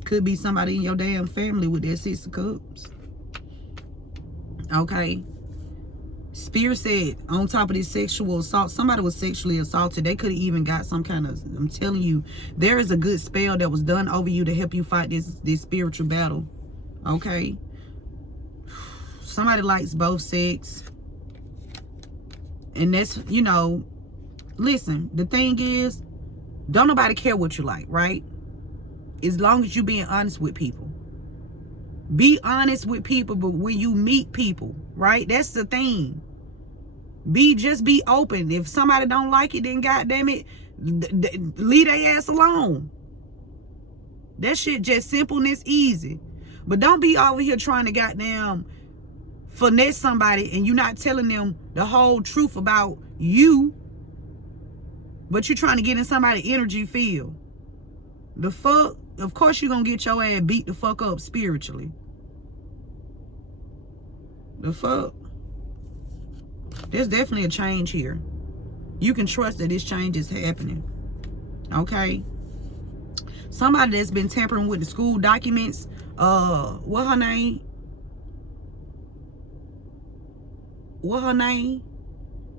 Could be somebody in your damn family with their 6 of Cups. Okay? Spirit said, on top of this sexual assault, somebody was sexually assaulted. They could have even got some kind of, I'm telling you, there is a good spell that was done over you to help you fight this spiritual battle. Okay? Somebody likes both sex. And that's, you know, listen, the thing is, don't nobody care what you like, right? As long as you being honest with people. Be honest with people, but when you meet people, right? That's the thing. Just be open. If somebody don't like it, then goddamn it, leave their ass alone. That shit just simple and it's easy. But don't be over here trying to goddamn finesse somebody and you not telling them the whole truth about you, but you trying to get in somebody's energy field. The fuck? Of course you're gonna get your ass beat the fuck up spiritually. The fuck? There's definitely a change here. You can trust that this change is happening. Okay? Somebody that's been tampering with the school documents, what her name?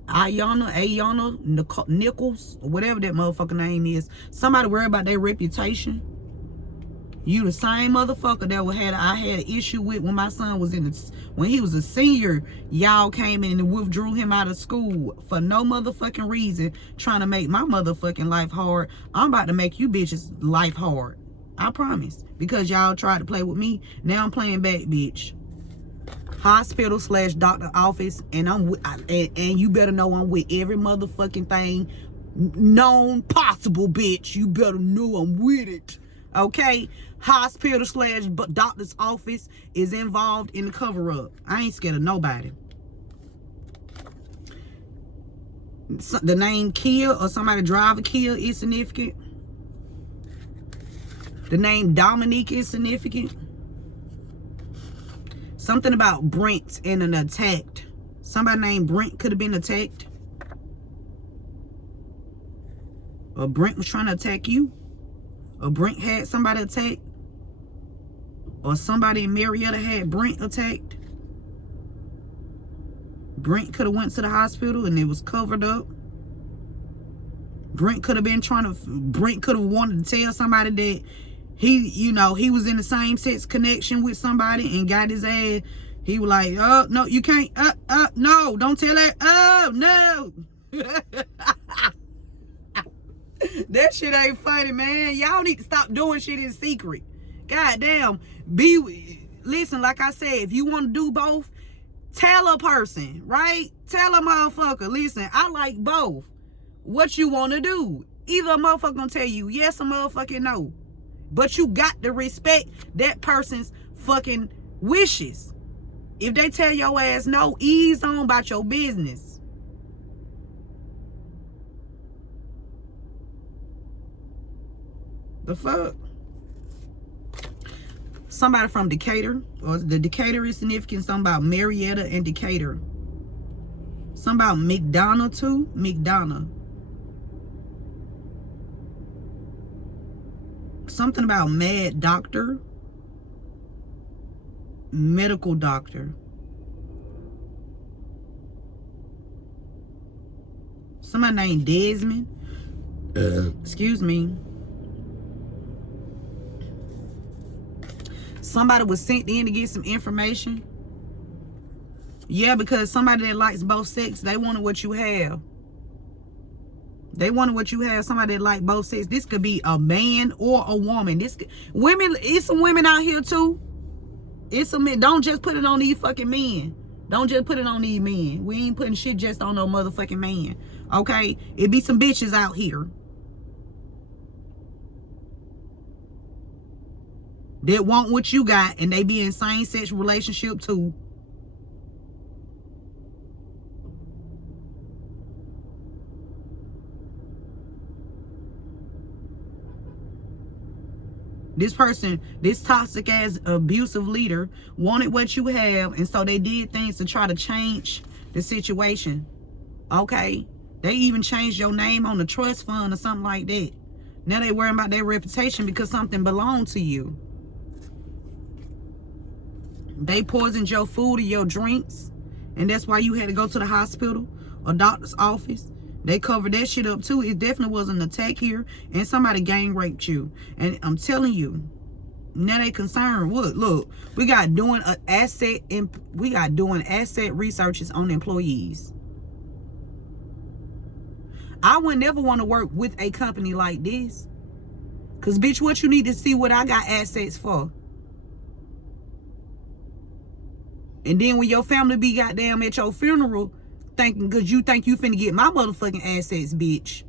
Ayana Nichols, or whatever that motherfucker name is. Somebody worry about their reputation. You the same motherfucker that I had an issue with when my son was when he was a senior. Y'all came in and withdrew him out of school for no motherfucking reason, trying to make my motherfucking life hard. I'm about to make you bitches life hard. I promise. Because y'all tried to play with me. Now I'm playing back, bitch. Hospital/doctor office, and and you better know I'm with every motherfucking thing known possible, bitch. You better know I'm with it. Okay? Hospital/doctor's office is involved in the cover-up. I ain't scared of nobody. The name Kia or somebody drive a Kia is significant. The name Dominique is significant. Something about Brent and an attack. Somebody named Brent could have been attacked. Or Brent was trying to attack you. Or Brent had somebody attacked. Or somebody in Marietta had Brent attacked. Brent could have went to the hospital and it was covered up. Brent could have wanted to tell somebody that he was in the same sex connection with somebody and got his ass. He was like, oh, no, you can't. No, don't tell that. Oh, no. That shit ain't funny, man. Y'all need to stop doing shit in secret. Goddamn. Listen, like I said, if you want to do both, tell a person, right? Tell a motherfucker, listen, I like both. What you want to do? Either a motherfucker gonna tell you yes or motherfucking no. But you got to respect that person's fucking wishes. If they tell your ass no, ease on about your business. The fuck? Somebody from Decatur, or the Decatur is significant. Something about Marietta and Decatur. Something about McDonough too. McDonough. Something about mad doctor. Medical doctor. Somebody named Desmond. Excuse me. Somebody was sent in to get some information. Yeah, because somebody that likes both sex, they wanted what you have. They wanted what you have. Somebody that like both sex. This could be a man or a woman. Women, it's some women out here too. It's some men. Don't just put it on these fucking men. Don't just put it on these men. We ain't putting shit just on no motherfucking man. Okay? It be some bitches out here that want what you got, and they be in same-sex relationship too. This person, this toxic ass abusive leader wanted what you have, and so they did things to try to change the situation. Okay? They even changed your name on the trust fund or something like that. Now they worrying about their reputation because something belonged to you. They poisoned your food or your drinks, and that's why you had to go to the hospital or doctor's office. They covered that shit up too. It definitely was an attack here, and somebody gang raped you. And I'm telling you, Now they concerned. Look, we got doing asset researches on employees. I would never want to work with a company like this. Cause bitch, what you need to see what I got assets for. And then when your family be goddamn at your funeral, thinking cause you think you finna get my motherfucking assets, bitch.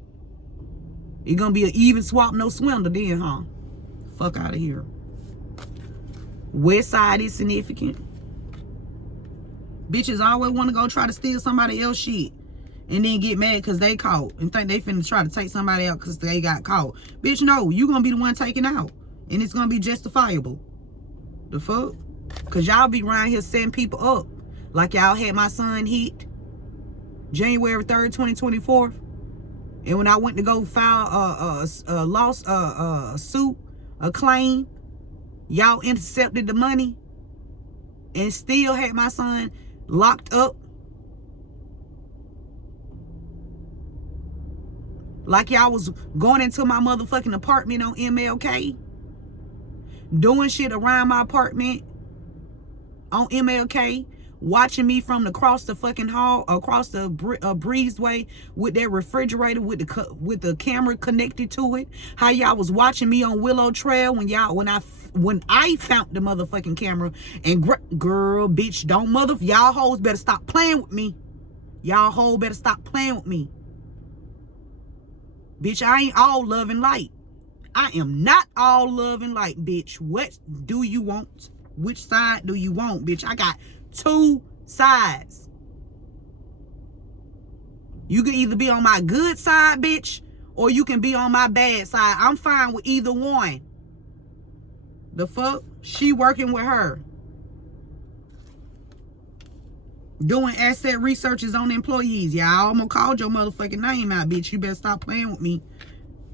It gonna be an even swap, no swindle then, huh? Fuck out of here. West Side is significant. Bitches always want to go try to steal somebody else's shit. And then get mad because they caught. And think they finna try to take somebody out because they got caught. Bitch, no. You gonna be the one taken out. And it's gonna be justifiable. The fuck? Because y'all be around here setting people up. Like y'all had my son hit January 3rd, 2024. And when I went to go file a suit, a claim, y'all intercepted the money and still had my son locked up. Like y'all was going into my motherfucking apartment on MLK. Doing shit around my apartment on MLK. Watching me from across the fucking hall, across the breezeway with that refrigerator with the camera connected to it. How y'all was watching me on Willow Trail when I found the motherfucking camera. And girl, bitch, y'all hoes better stop playing with me. Y'all hoes better stop playing with me. Bitch, I ain't all love and light. I am not all love and light, bitch. What do you want? Which side do you want, bitch? I got 2 sides. You can either be on my good side, bitch, or you can be on my bad side. I'm fine with either one. The fuck? She working with her. Doing asset researches on employees. Y'all almost called your motherfucking name out, bitch. You better stop playing with me.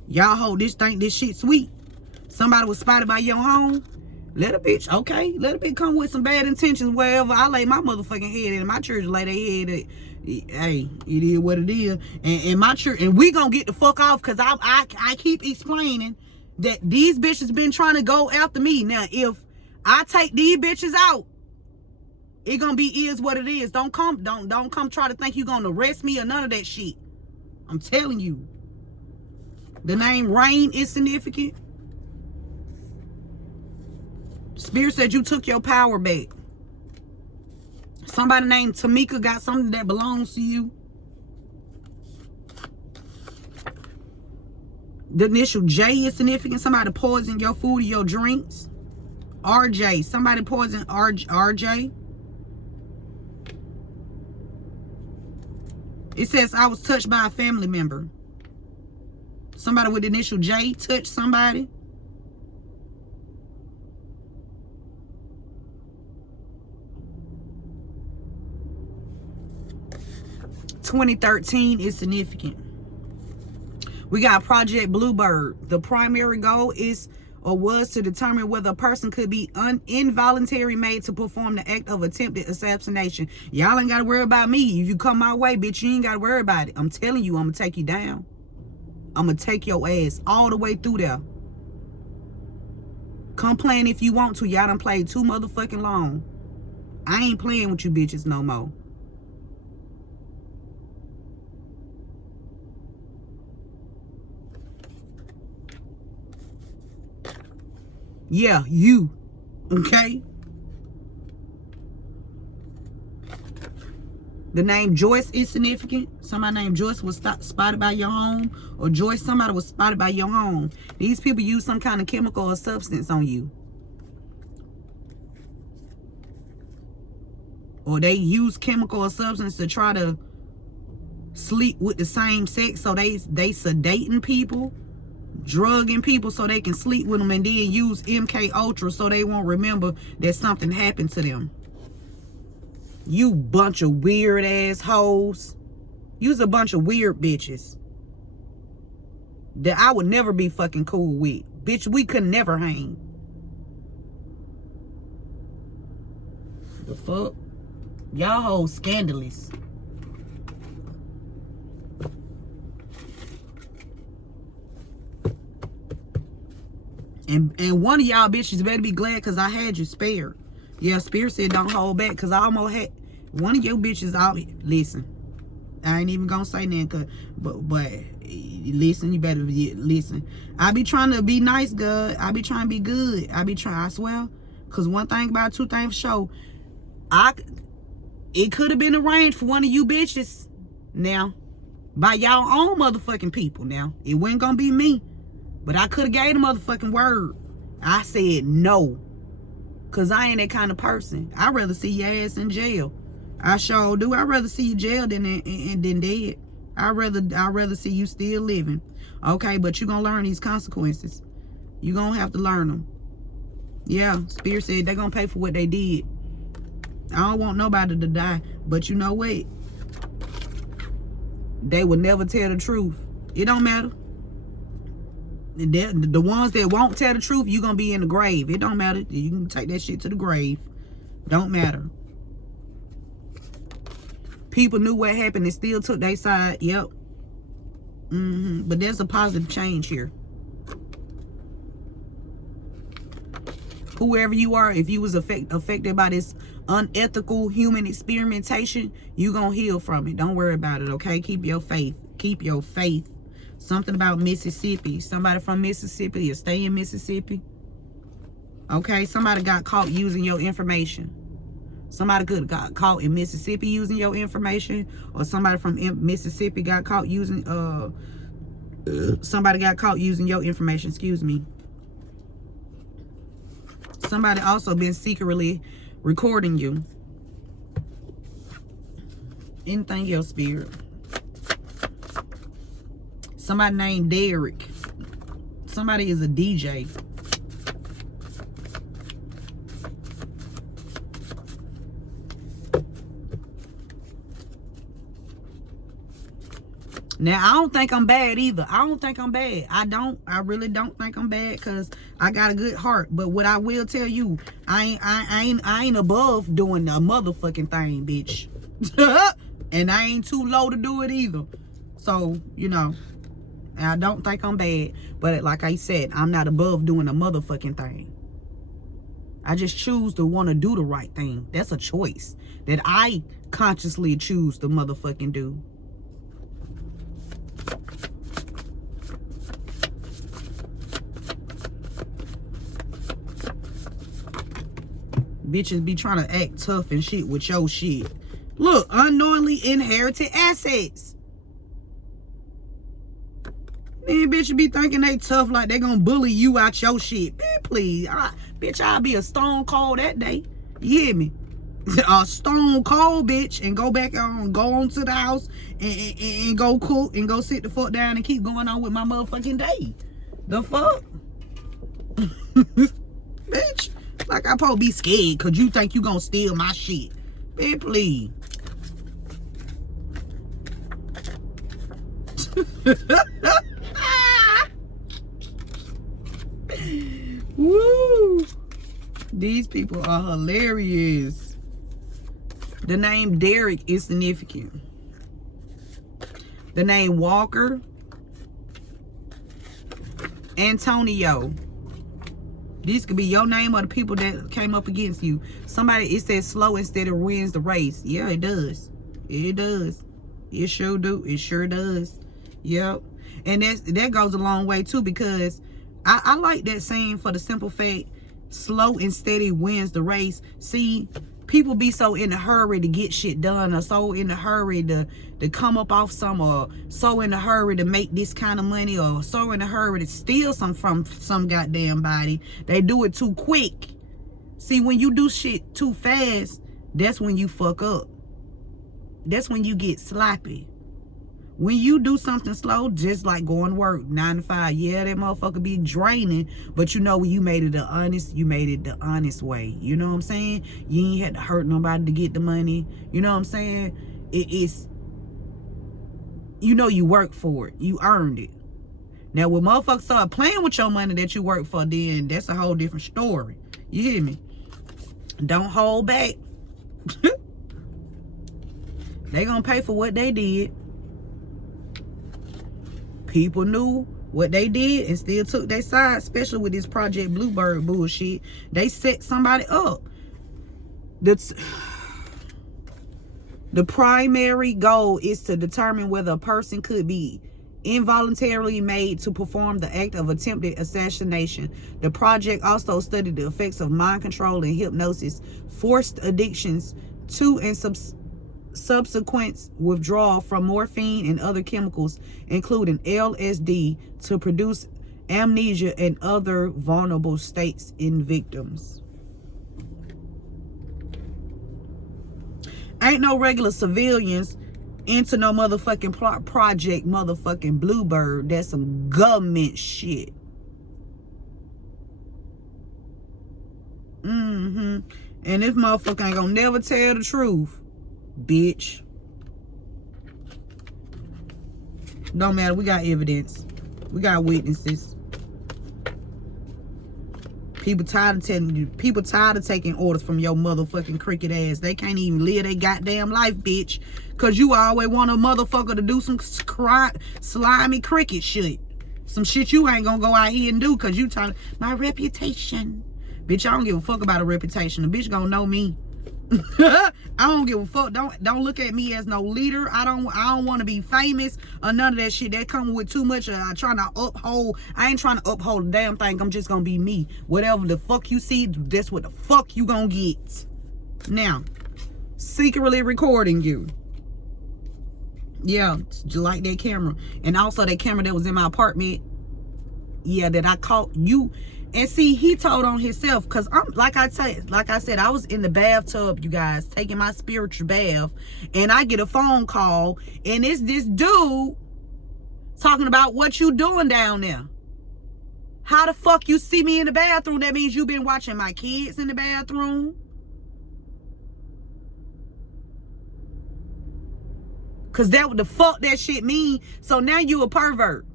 Y'all think this shit sweet. Somebody was spotted by your home. Let a bitch, okay. Let a bitch come with some bad intentions wherever I lay my motherfucking head in. My church lay their head at. Hey, it is what it is. And my church, and we gonna get the fuck off because I keep explaining that these bitches been trying to go after me. Now, if I take these bitches out, it gonna be is what it is. Don't come try to think you gonna arrest me or none of that shit. I'm telling you. The name Rain is significant. Spirit said you took your power back. Somebody named Tamika got something that belongs to you. The initial J is significant. Somebody poisoned your food or your drinks. RJ. Somebody poisoned RJ. It says I was touched by a family member. Somebody with the initial J touched somebody. (2013) is significant. We got Project Bluebird. The primary goal is or was to determine whether a person could be involuntarily made to perform the act of attempted assassination. Y'all ain't got to worry about me. If you come my way, bitch, you ain't got to worry about it. I'm telling you, I'm going to take you down. I'm going to take your ass all the way through there. Come playing if you want to. Y'all done played too motherfucking long. I ain't playing with you bitches no more. Yeah, you. Okay? The name Joyce is significant. Somebody named Joyce was spotted by your home. Or Joyce, somebody was spotted by your home. These people use some kind of chemical or substance on you. Or they use chemical or substance to try to sleep with the same sex. So they sedating people. Drugging people so they can sleep with them and then use MK Ultra so they won't remember that something happened to them. You bunch of weird ass hoes. You's a bunch of weird bitches that I would never be fucking cool with. Bitch, we could never hang. The fuck? Y'all hoes scandalous. And one of y'all bitches better be glad because I had you spared. Yeah, Spirit said don't hold back because I almost had one of your bitches out. Listen, I ain't even gonna say nothing, but listen, you better listen. I be trying to be nice, God. I be trying to be good. I be trying, I swear. Because one thing about two things for sure, it could have been arranged for one of you bitches now by y'all own motherfucking people now. It wasn't gonna be me. But I could have gave the motherfucking word. I said no. Because I ain't that kind of person. I'd rather see your ass in jail. I sure do. I'd rather see you jailed than dead. I'd rather see you still living. Okay, but you're going to learn these consequences. You're going to have to learn them. Yeah, Spirit said they're going to pay for what they did. I don't want nobody to die. But you know what? They will never tell the truth. It don't matter. The ones that won't tell the truth, you're going to be in the grave. It don't matter. You can take that shit to the grave. Don't matter. People knew what happened and still took their side. Yep. But there's a positive change here. Whoever you are, if you was affected by this unethical human experimentation, you gonna heal from it. Don't worry about it, okay? Keep your faith. Keep your faith. Something about Mississippi. Somebody from Mississippi or stay in Mississippi. Okay? Somebody got caught using your information. Somebody could have got caught in Mississippi using your information, or somebody from Mississippi got caught using somebody got caught using your information, excuse me. Somebody also been secretly recording you. Anything else, Spirit? Somebody named Derek. Somebody is a DJ. Now, I don't think I'm bad either. I don't think I'm bad. I really don't think I'm bad because I got a good heart. But what I will tell you, I ain't above doing the motherfucking thing, bitch. And I ain't too low to do it either. So, you know, I don't think I'm bad. But like I said, I'm not above doing the motherfucking thing. I just choose to want to do the right thing. That's a choice that I consciously choose to motherfucking do. Bitches be trying to act tough and shit with your shit. Look, unknowingly inherited assets. Man, bitch, be thinking they tough like they gonna bully you out your shit. Man, please. Bitch, I'll be a stone cold that day. You hear me? A stone cold bitch and go back on, go on to the house and go cook and go sit the fuck down and keep going on with my motherfucking day. The fuck? Bitch. Like I supposed to be scared because you think you gonna steal my shit. Man, please. Woo! These people are hilarious. The name Derek is significant. The name Walker. Antonio. This could be your name or the people that came up against you. Somebody, it says slow instead of wins the race. Yeah, it does. It does. It sure do. It sure does. Yep. And that goes a long way too, because I like that saying for the simple fact, slow and steady wins the race. See, people be so in a hurry to get shit done, or so in a hurry to come up off some, or so in a hurry to make this kind of money, or so in a hurry to steal some from some goddamn body. They do it too quick. See, when you do shit too fast, that's when you fuck up. That's when you get sloppy. When you do something slow, just like going to work 9 to 5, yeah, that motherfucker be draining, but you know when you made it the honest way. You know what I'm saying? You ain't had to hurt nobody to get the money. You know what I'm saying? It's, you know, you work for it. You earned it. Now, when motherfuckers start playing with your money that you work for, then that's a whole different story. You hear me? Don't hold back. They gonna pay for what they did. People knew What they did and still took their side, especially with this Project Bluebird bullshit. They set somebody up. The primary goal is to determine whether a person could be involuntarily made to perform the act of attempted assassination. The project also studied the effects of mind control and hypnosis, forced addictions to and subsequent withdrawal from morphine and other chemicals, including LSD, to produce amnesia and other vulnerable states in victims. Ain't no regular civilians into no motherfucking Project motherfucking Bluebird. That's some government shit. And this motherfucker ain't gonna never tell the truth, bitch. Don't matter. We got evidence. We got witnesses. People tired of telling you. People tired of taking orders from your motherfucking cricket ass. They can't even live their goddamn life, bitch. Cause you always want a motherfucker to do some slimy cricket shit. Some shit you ain't gonna go out here and do. Cause you talking my reputation. Bitch, I don't give a fuck about a reputation. The bitch gonna know me. I don't give a fuck. Don't look at me as no leader. I don't want to be famous or none of that shit. That come with too much. I ain't trying to uphold a damn thing. I'm just gonna be me. Whatever the fuck you see, that's what the fuck you gonna get. Now, secretly recording you. Yeah, just like that camera. And also that camera that was in my apartment. Yeah, that I caught you. And see, he told on himself, because I'm like I said, I was in the bathtub, you guys, taking my spiritual bath, and I get a phone call, and it's this dude talking about what you doing down there. How the fuck you see me in the bathroom? That means you been watching my kids in the bathroom. Cause that what the fuck that shit mean. So now you a pervert.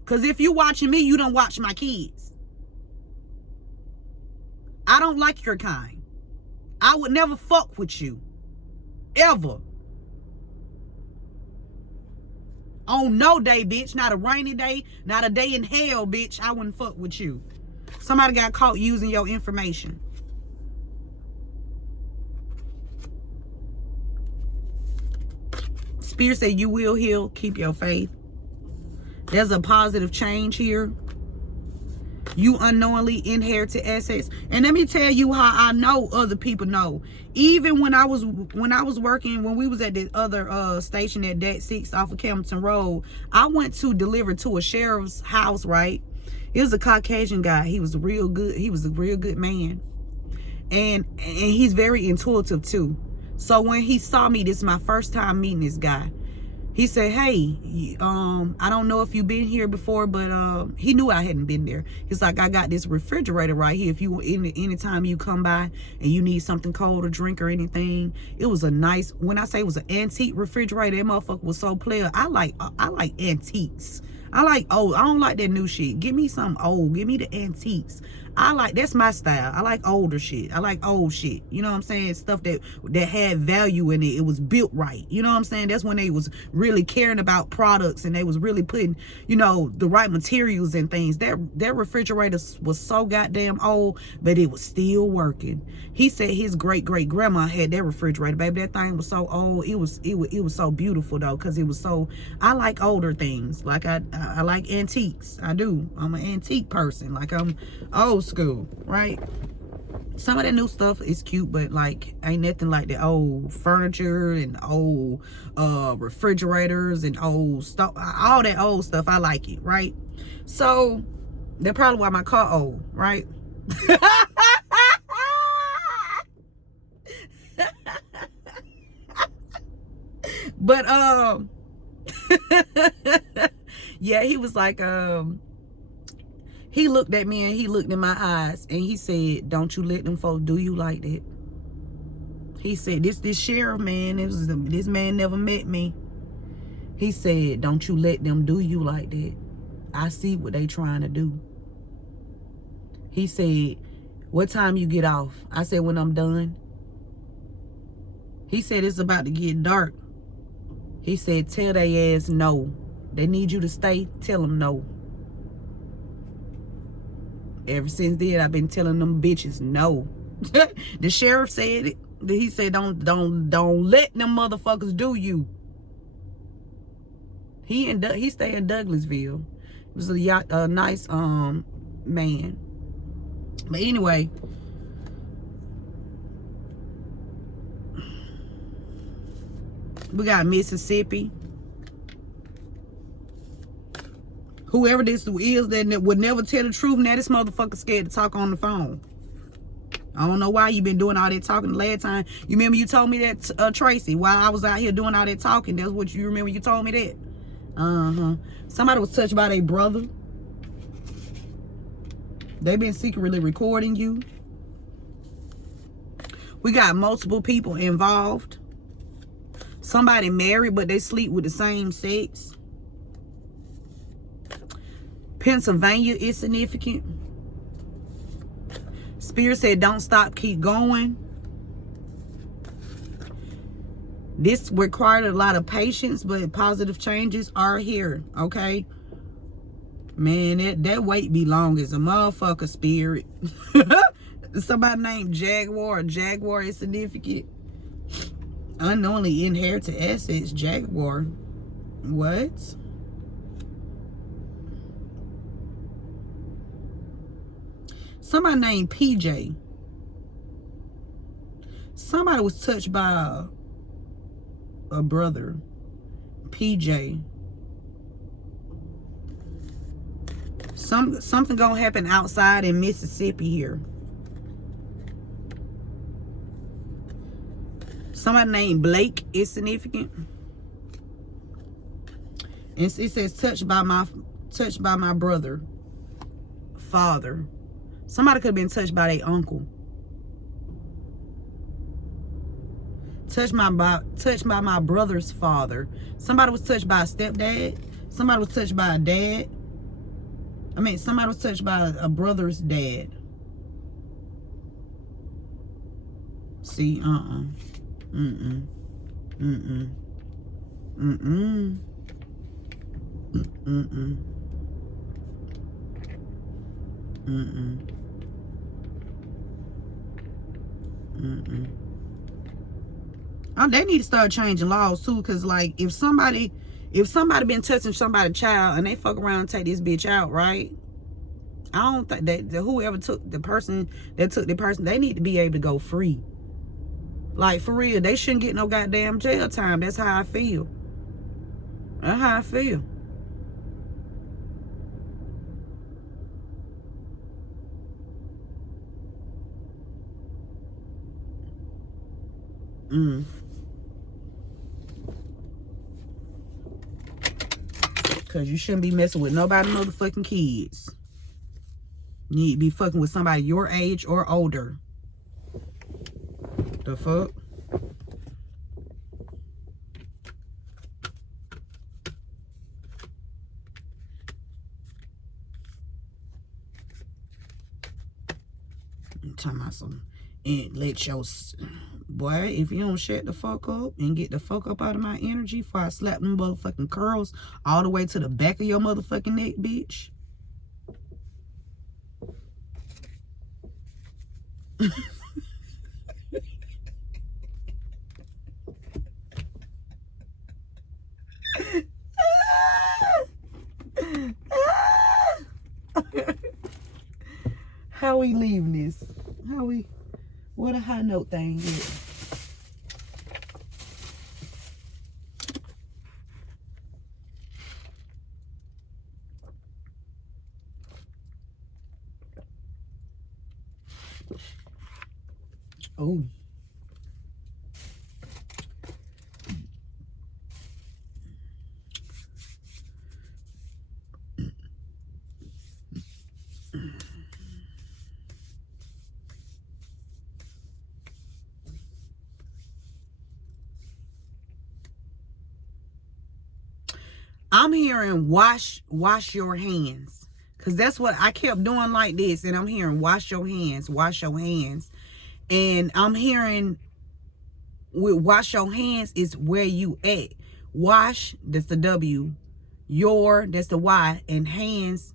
Because if you watching me, you don't watch my kids. I don't like your kind. I would never fuck with you. Ever. On no day, bitch. Not a rainy day. Not a day in hell, bitch. I wouldn't fuck with you. Somebody got caught using your information. Spirit said you will heal. Keep your faith. There's a positive change here. You unknowingly inherited assets. And let me tell you how I know other people know. Even when I was working, when we was at the other station at Dat 6 off of Campbellton Road, I went to deliver to a sheriff's house, right? He was a Caucasian guy. He was real good. He was a real good man. And he's very intuitive too. So when he saw me, this is my first time meeting this guy. He said, hey, I don't know if you've been here before, but he knew I hadn't been there. He's like, I got this refrigerator right here. If you anytime you come by and you need something cold to drink or anything. It was a nice, when I say it was an antique refrigerator, that motherfucker was so player. I like antiques. I like old. I don't like that new shit. Give me something old. Give me the antiques. That's my style. I like older shit. I like old shit. You know what I'm saying? Stuff that had value in it. It was built right. You know what I'm saying? That's when they was really caring about products and they was really putting, you know, the right materials and things. That refrigerator was so goddamn old, but it was still working. He said his great-great-grandma had that refrigerator. Baby, that thing was so old. It was so beautiful though, because it was so, I like older things. Like I like antiques. I do. I'm an antique person. Like I'm old school, right? Some of the new stuff is cute, but like ain't nothing like the old furniture and old refrigerators and old stuff. All that old stuff, I like it, right? So that's probably why my car old, right? But yeah, he was like he looked at me and he looked in my eyes and he said, don't you let them folks do you like that. He said, this sheriff man, this man never met me. He said, don't you let them do you like that. I see what they trying to do. He said, what time you get off? I said, when I'm done. He said, it's about to get dark. He said, tell they ass no. They need you to stay. Tell them no. Ever since then, I've been telling them bitches no. The sheriff said it. He said, don't let them motherfuckers do you. He stay in Douglasville. He was a nice man. But anyway, we got Mississippi. Whoever this is that would never tell the truth, now this motherfucker scared to talk on the phone. I don't know why you been doing all that talking the last time. You remember you told me that, Tracy, while I was out here doing all that talking. That's what you remember you told me that. Somebody was touched by their brother. They've been secretly recording you. We got multiple people involved. Somebody married, but they sleep with the same sex. Pennsylvania is significant. Spirit said, don't stop, keep going. This required a lot of patience, but positive changes are here, okay? Man, that wait be long as a motherfucker, Spirit. Somebody named Jaguar. Jaguar is significant. Unknowingly inherited assets. Jaguar. What? Somebody named PJ. Somebody was touched by a brother. PJ. Something gonna happen outside in Mississippi here. Somebody named Blake is significant. And it says touched by my brother. Father. Somebody could have been touched by their uncle. Touched by my brother's father. Somebody was touched by a stepdad. Somebody was touched by a dad. I mean, somebody was touched by a brother's dad. See, Mm-mm. Mm-mm. Mm-mm. Mm-mm. Mm-mm. Mm-mm. Oh, they need to start changing laws too, because like if somebody been touching somebody's child and they fuck around and take this bitch out, right? I don't think that whoever took the person that took the person, they need to be able to go free. Like for real, they shouldn't get no goddamn jail time. That's how I feel. That's how I feel. Because you shouldn't be messing with nobody motherfucking kids. You need to be fucking with somebody your age or older. The fuck? I'm talking about some, and let your boy, if you don't shut the fuck up and get the fuck up out of my energy before I slap them motherfucking curls all the way to the back of your motherfucking neck, bitch. How we leaving this? What a high note thing is. Oh. I'm hearing wash your hands. Because that's what I kept doing like this. And I'm hearing wash your hands. And I'm hearing with wash your hands is where you at. Wash, that's the W. Your, that's the Y. And hands.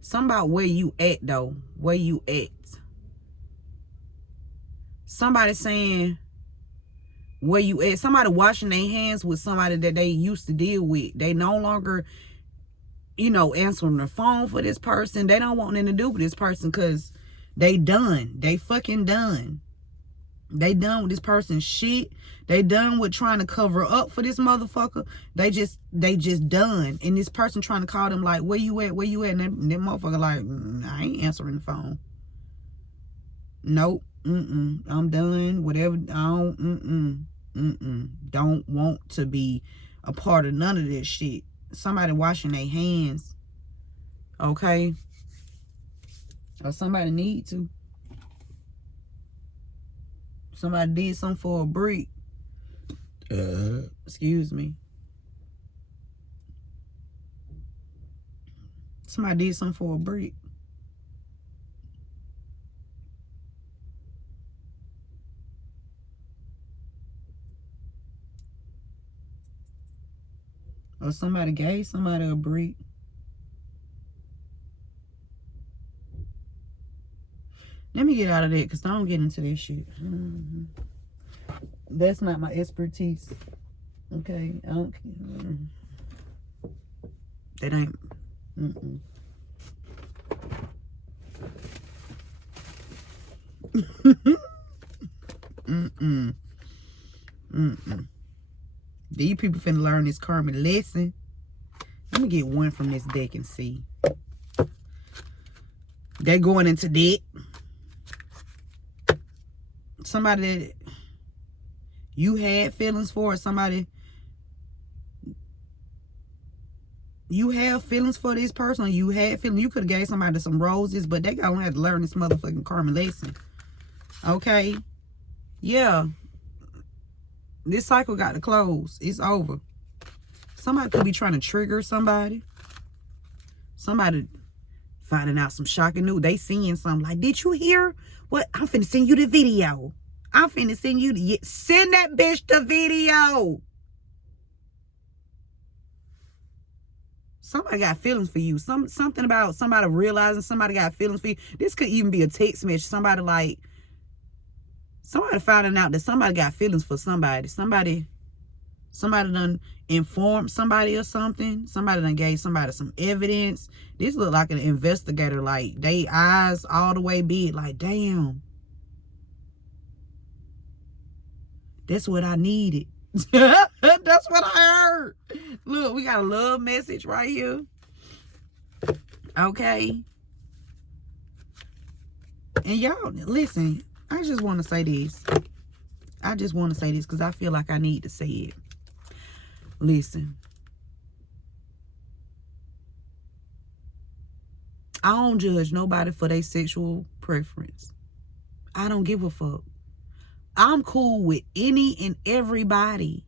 Something about where you at, though. Where you at. Somebody saying where you at. Somebody washing their hands with somebody that they used to deal with. They no longer, you know, answering the phone for this person. They don't want anything to do with this person because they done. They fucking done. They done with this person's shit. They done with trying to cover up for this motherfucker. They just done. And this person trying to call them like, where you at? Where you at? And that motherfucker like, I ain't answering the phone. Nope. I'm done. Whatever. I don't want to be a part of none of this shit. Somebody washing their hands. Okay? Or somebody need to. Somebody did something for a break. Excuse me. Somebody did something for a break. Or somebody gave somebody a break. Let me get out of that because I don't get into this shit. That's not my expertise. Okay? I don't. That ain't. These people finna learn this karmic lesson. Let me get one from this deck and see. They going into debt. Somebody that you had feelings for, somebody you have feelings for this person, you had feelings. You could have gave somebody some roses, but they gonna have to learn this motherfucking karma lesson. Okay? Yeah. This cycle got to close. It's over. Somebody could be trying to trigger somebody. Somebody finding out some shocking news. They seeing something like, did you hear what? I'm finna send you the video. I'm finna send you the... Send that bitch the video. Somebody got feelings for you. Something about somebody realizing somebody got feelings for you. This could even be a text message. Somebody finding out that somebody got feelings for somebody. Somebody done informed somebody or something. Somebody done gave somebody some evidence. This look like an investigator. Like, they eyes all the way big. Like, damn. That's what I needed. That's what I heard. Look, we got a love message right here. Okay. And y'all, listen, I just want to say this. I just want to say this because I feel like I need to say it. Listen. I don't judge nobody for their sexual preference. I don't give a fuck. I'm cool with any and everybody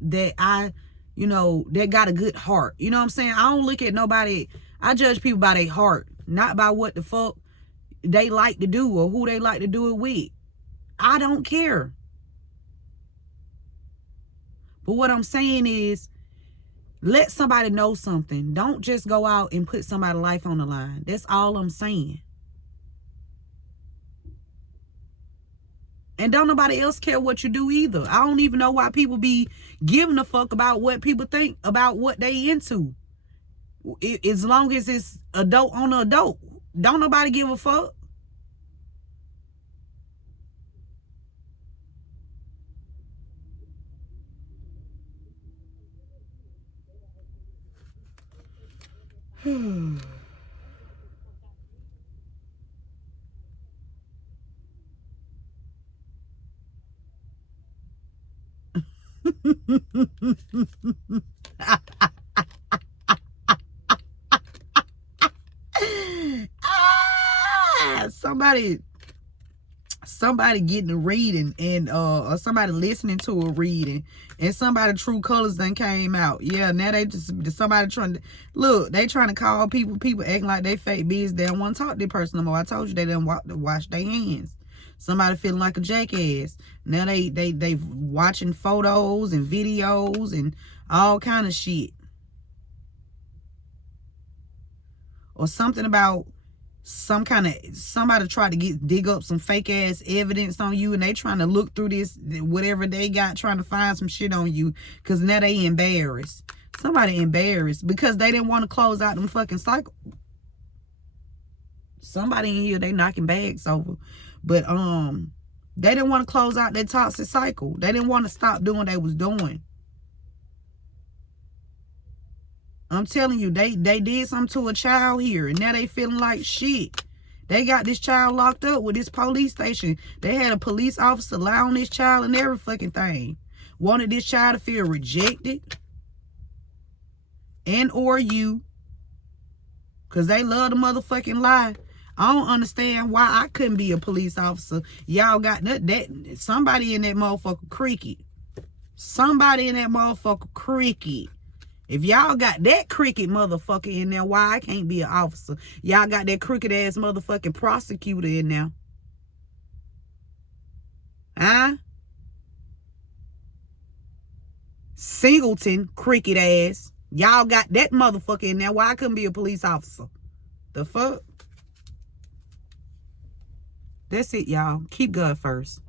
that that got a good heart. You know what I'm saying? I don't look at nobody. I judge people by their heart, not by what the fuck they like to do or who they like to do it with. I don't care. But what I'm saying is, let somebody know something. Don't just go out and put somebody's life on the line. That's all I'm saying. And don't nobody else care what you do either. I don't even know why people be giving a fuck about what people think about what they into. As long as it's adult on adult. Don't nobody give a fuck. Somebody getting a reading and or somebody listening to a reading and somebody true colors then came out. Yeah, now they just somebody trying to look, they trying to call people acting like they fake biz. They don't want to talk to that person no more. I told you they didn't wash their hands. Somebody feeling like a jackass. Now they watching photos and videos and all kind of shit. Or something about somebody tried to dig up some fake ass evidence on you, and they trying to look through this, whatever they got, trying to find some shit on you, because now they embarrassed. Somebody embarrassed because they didn't want to close out them fucking cycle. Somebody in here, they knocking bags over. But they didn't want to close out that toxic cycle. They didn't want to stop doing what they was doing. I'm telling you, they did something to a child here, and now they feeling like shit. They got this child locked up with this police station. They had a police officer lie on this child and every fucking thing. Wanted this child to feel rejected. And or you. Because they love the motherfucking lie. I don't understand why I couldn't be a police officer. Y'all got that somebody in that motherfucker cricket. Somebody in that motherfucker cricket. If y'all got that cricket motherfucker in there, why I can't be an officer? Y'all got that crooked ass motherfucking prosecutor in there. Huh? Singleton, cricket ass. Y'all got that motherfucker in there. Why I couldn't be a police officer? The fuck? That's it, y'all. Keep God first.